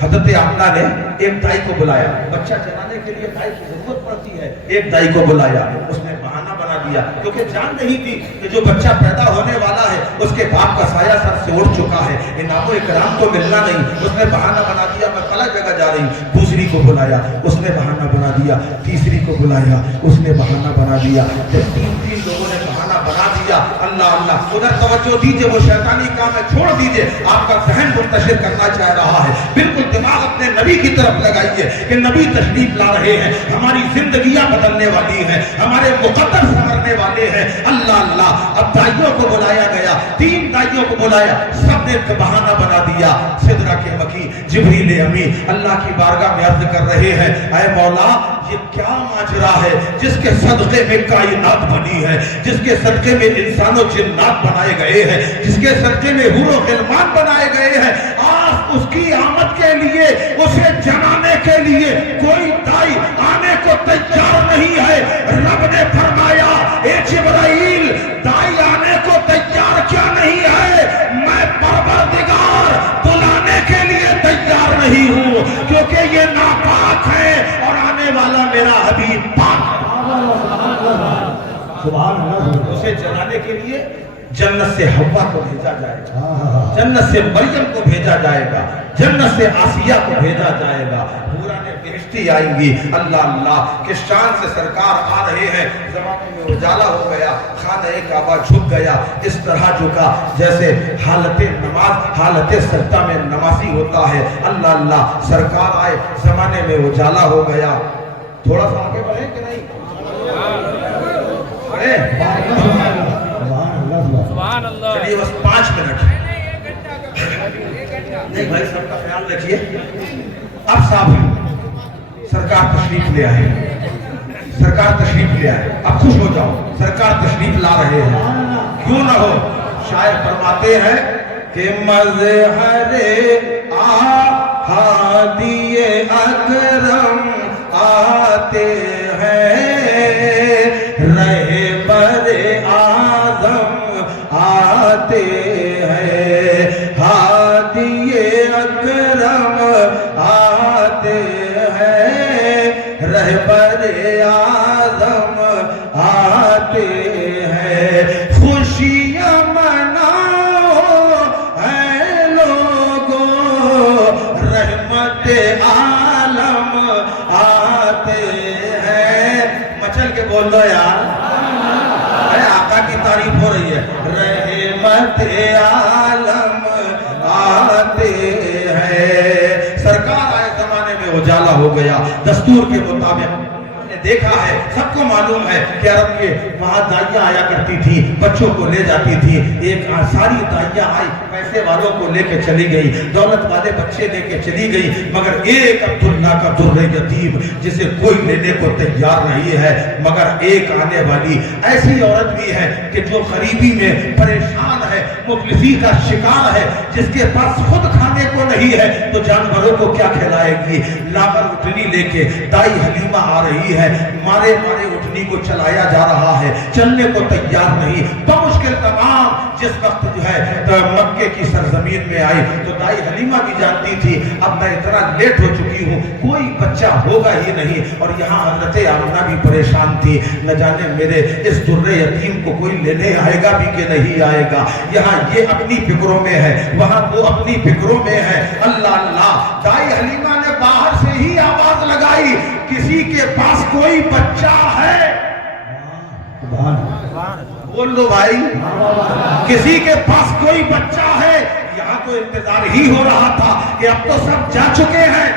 حضرت آمنہ نے ایک دائی کو بلایا۔ بچہ چلانے کے لیے دائی کی ضرورت پڑتی ہے، ایک دائی کو بلایا، اس نے بہانہ بنا دیا کیونکہ جان نہیں تھی کہ جو بچہ پیدا ہونے والا ہے اس کے باپ کا سایہ سر سے اڑ چکا ہے، انعام و اکرام تو ملنا نہیں۔ اس نے بہانہ بنا دیا میں فلاں جگہ جا رہی ہوں، دوسری کو بلایا، اس نے بہانہ بنا دیا، تیسری کو بلایا، اس نے بہانہ بنا دیا۔ جب تین لوگوں نے بہانہ بنا دیا، اللہ اللہ ادھر توجہ دیجئے، وہ شیطانی کام ہے چھوڑ دیجئے، آپ کا ذہن منتشر کرنا چاہ رہا ہے، بالکل دماغ اپنے نبی کی طرف لگائیے کہ نبی تشریف لا رہے ہیں، ہماری زندگیاں بدلنے والی ہیں، ہمارے مقدر سنورنے والے ہیں۔ اللہ اللہ اب دائیوں کو بلایا گیا، 3 دائیوں کو بلایا، سب نے بہانہ بنا دیا۔ سدرہ کے مکی جبریل امین اللہ کی بارگاہ میں عرض کر رہے ہیں اے مولا یہ کیا ماجرا ہے جس کے صدقے میں کائنات بنی ہے، جس کے صدقے میں انسان و جنات بنائے گئے ہیں، جس کے صدقے میں حور و غلمان بنائے گئے ہیں۔ آج اس کی آمد کے لیے، اسے جنانے کے لیے کوئی دائی آنے کو تیار نہیں ہے۔ رب نے فرمایا اے جبرائیل دائی آنے سبحان اللہ اسے جلانے کے لیے جنت سے حوا کو بھیجا جائے گا، ہاں جنت سے مریم کو بھیجا جائے گا، جنت سے آسیہ کو بھیجا جائے گا، پورانے بہشتی آئیں گی۔ اللہ اللہ کے شان سے سرکار آ رہے ہیں، زمانے میں اجالا ہو گیا، خانہ کعبہ جھک گیا، اس طرح جھکا جیسے حالت نماز حالت سجدہ میں نمازی ہوتا ہے۔ اللہ اللہ سرکار آئے، زمانے میں اجالا ہو گیا۔ تھوڑا سا آگے بڑھیں کہ نہیں بڑھیں؟ سبحان اللہ چلیے بس 5 منٹ نہیں بھائی، سب کا خیال رکھیے۔ اب صاحب سرکار تشریف لے آئے، سرکار تشریف لے آئے، اب خوش ہو جاؤ، سرکار تشریف لا رہے ہیں، کیوں نہ ہو۔ شاعر فرماتے ہیں کہ مظہر احادی اکرم آتے ہیں، رہبر اعظم آتے ہیں، ہادی اکرم آتے ہیں، رہبر اعظم آتے ہیں، خوشیاں مناؤ اے لوگو، رحمت عالم آتے ہیں۔ مچل کے بول دو یار، آقا کی تعریف ہو رہی ہے۔ رحمت عالم آتے ہیں، سرکار آئے، زمانے میں اجالا ہو گیا۔ دستور کے مطابق دیکھا ہے، سب کو معلوم ہے کہ عرب کے وہاں دائیاں آیا کرتی تھی، بچوں کو لے جاتی تھی۔ ایک ساری دائیاں آئی، پیسے والوں کو لے کے چلی گئی، دولت والے بچے لے کے چلی گئی، مگر ایک عبداللہ کا در یتیم جسے کوئی لینے کو تیار نہیں ہے، مگر ایک آنے والی ایسی عورت بھی ہے کہ جو غریبی میں پریشان ہے، مفلسی کا شکار ہے، جس کے پاس خود کھانے کو نہیں ہے تو جانوروں کو کیا کھلائے گی۔ لاغر اٹھنی لے کے دائی حلیمہ آ رہی ہے، مارے مارے اٹھنی کو چلایا جا رہا ہے، چلنے کو تیار نہیں، بمشکل تمام۔ جس وقت جو ہے مکے کی سرزمین میں آئی تو دائی حلیمہ بھی جانتی تھی اب میں اتنا لیٹ ہو چکی ہوں، کوئی بچہ ہوگا ہی نہیں، اور یہاں حضرت آمنہ بھی پریشان تھی، نہ جانے میرے اس در یتیم کو کوئی لینے آئے گا بھی کہ نہیں آئے گا۔ یہاں یہ اپنی فکروں میں ہے، وہاں وہ اپنی فکروں میں ہے۔ اللہ اللہ، دائی حلیمہ نے باہر سے ہی آواز لگائی، کسی کے پاس کوئی بچہ ہے؟ بول دو بھائی، کسی کے پاس کوئی بچہ ہے؟ یہاں تو انتظار ہی ہو رہا تھا کہ اب تو سب جا چکے ہیں۔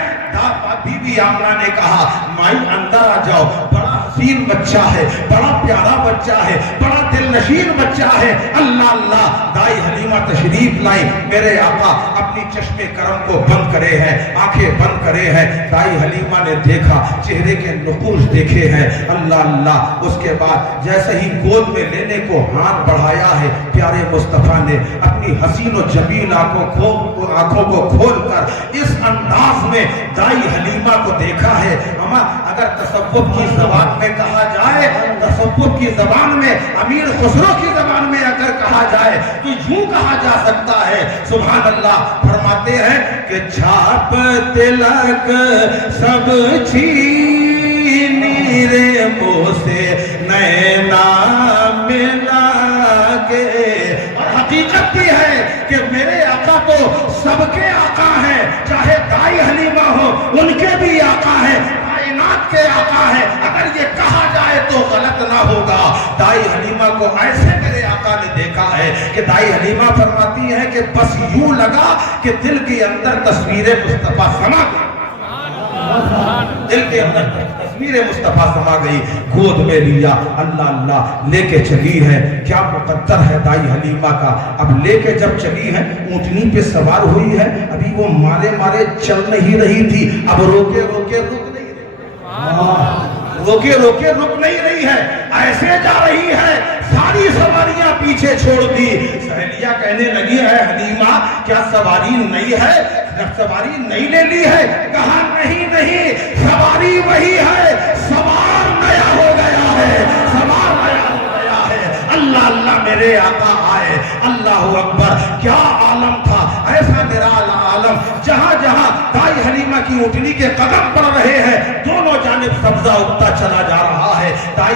بی بی آمنہ نے کہا مائی اندر آ جاؤ، بڑا حسین بچہ ہے، بڑا پیارا بچہ ہے، بڑا دل نشین بچہ ہے۔ اللہ اللہ، دائی حلیمہ تشریف لائی، میرے آقا اپنی چشم کرم کو بند کرے ہیں، آنکھیں بند کرے ہیں۔ دائی حلیمہ نے دیکھا، چہرے کے نقوش دیکھے ہیں۔ اللہ اللہ، اس کے بعد جیسے ہی گود میں لینے کو ہاتھ بڑھایا ہے، پیارے مصطفیٰ نے اپنی حسین و جمیل آنکھوں کو کھول کر اس انداز میں دائی حلیمہ کو دیکھا ہے۔ اگر تصوف کی زبان میں کہا جائے، تصوف کی زبان میں، امیر خسرو کی زبان میں اگر کہا جائے تو یوں کہا جا سکتا ہے، سبحان اللہ، فرماتے ہیں کہ چھاپ تلک سب چھینی رے منہ سے نینا ملا کے۔ اور حقیقت بھی ہے کہ میرے آقا تو سب کے آقا ہیں، چاہے دائی حلیمہ ہو ان کے بھی آقا ہیں، کائنات کے آقا ہیں۔ اگر یہ کہا جائے تو غلط نہ ہوگا۔ دائی حلیمہ کو ایسے میرے آقا نے دیکھا ہے کہ دائی حلیمہ فرماتی ہے کہ بس یوں لگا کہ دل کے اندر تصویر مصطفیٰ سما گئی، دل کے اندر تصویر مصطفیٰ سما گئی، گود میں لیا۔ اللہ اللہ، لے کے چلی ہے، کیا مقدر ہے دائی حلیمہ کا۔ اب لے کے جب چلی ہے، اونٹنی پہ سوار ہوئی ہے، ابھی وہ مارے مارے چل نہیں رہی تھی، اب روکے روکے رک نہیں رہی، روکے روکے رک نہیں رہی ہے، ایسے جا رہی ہے، ساری سواریاں پیچھے چھوڑ دی۔ سہیلیاں کہنے لگی ہے حلیمہ کیا سواری نہیں ہے، سواری نہیں لے لی ہے؟ کہا نہیں نہیں، سواری وہی ہے، سوار نیا ہو گیا ہے، سوار نیا ہو گیا ہے۔ اللہ اللہ، میرے آقا آئے، اللہ اکبر، کیا عالم تھا، ایسا نرالا عالم، جہاں جہاں دائی حلیمہ کی اونٹنی کے قدم پڑ رہے ہیں، دونوں جانب سبزہ اگتا چلا جا رہا ہے۔ دائی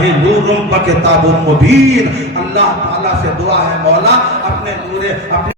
اللہ نور و کتاب مبین. اللہ تعالیٰ سے دعا ہے مولا اپنے نور اپنے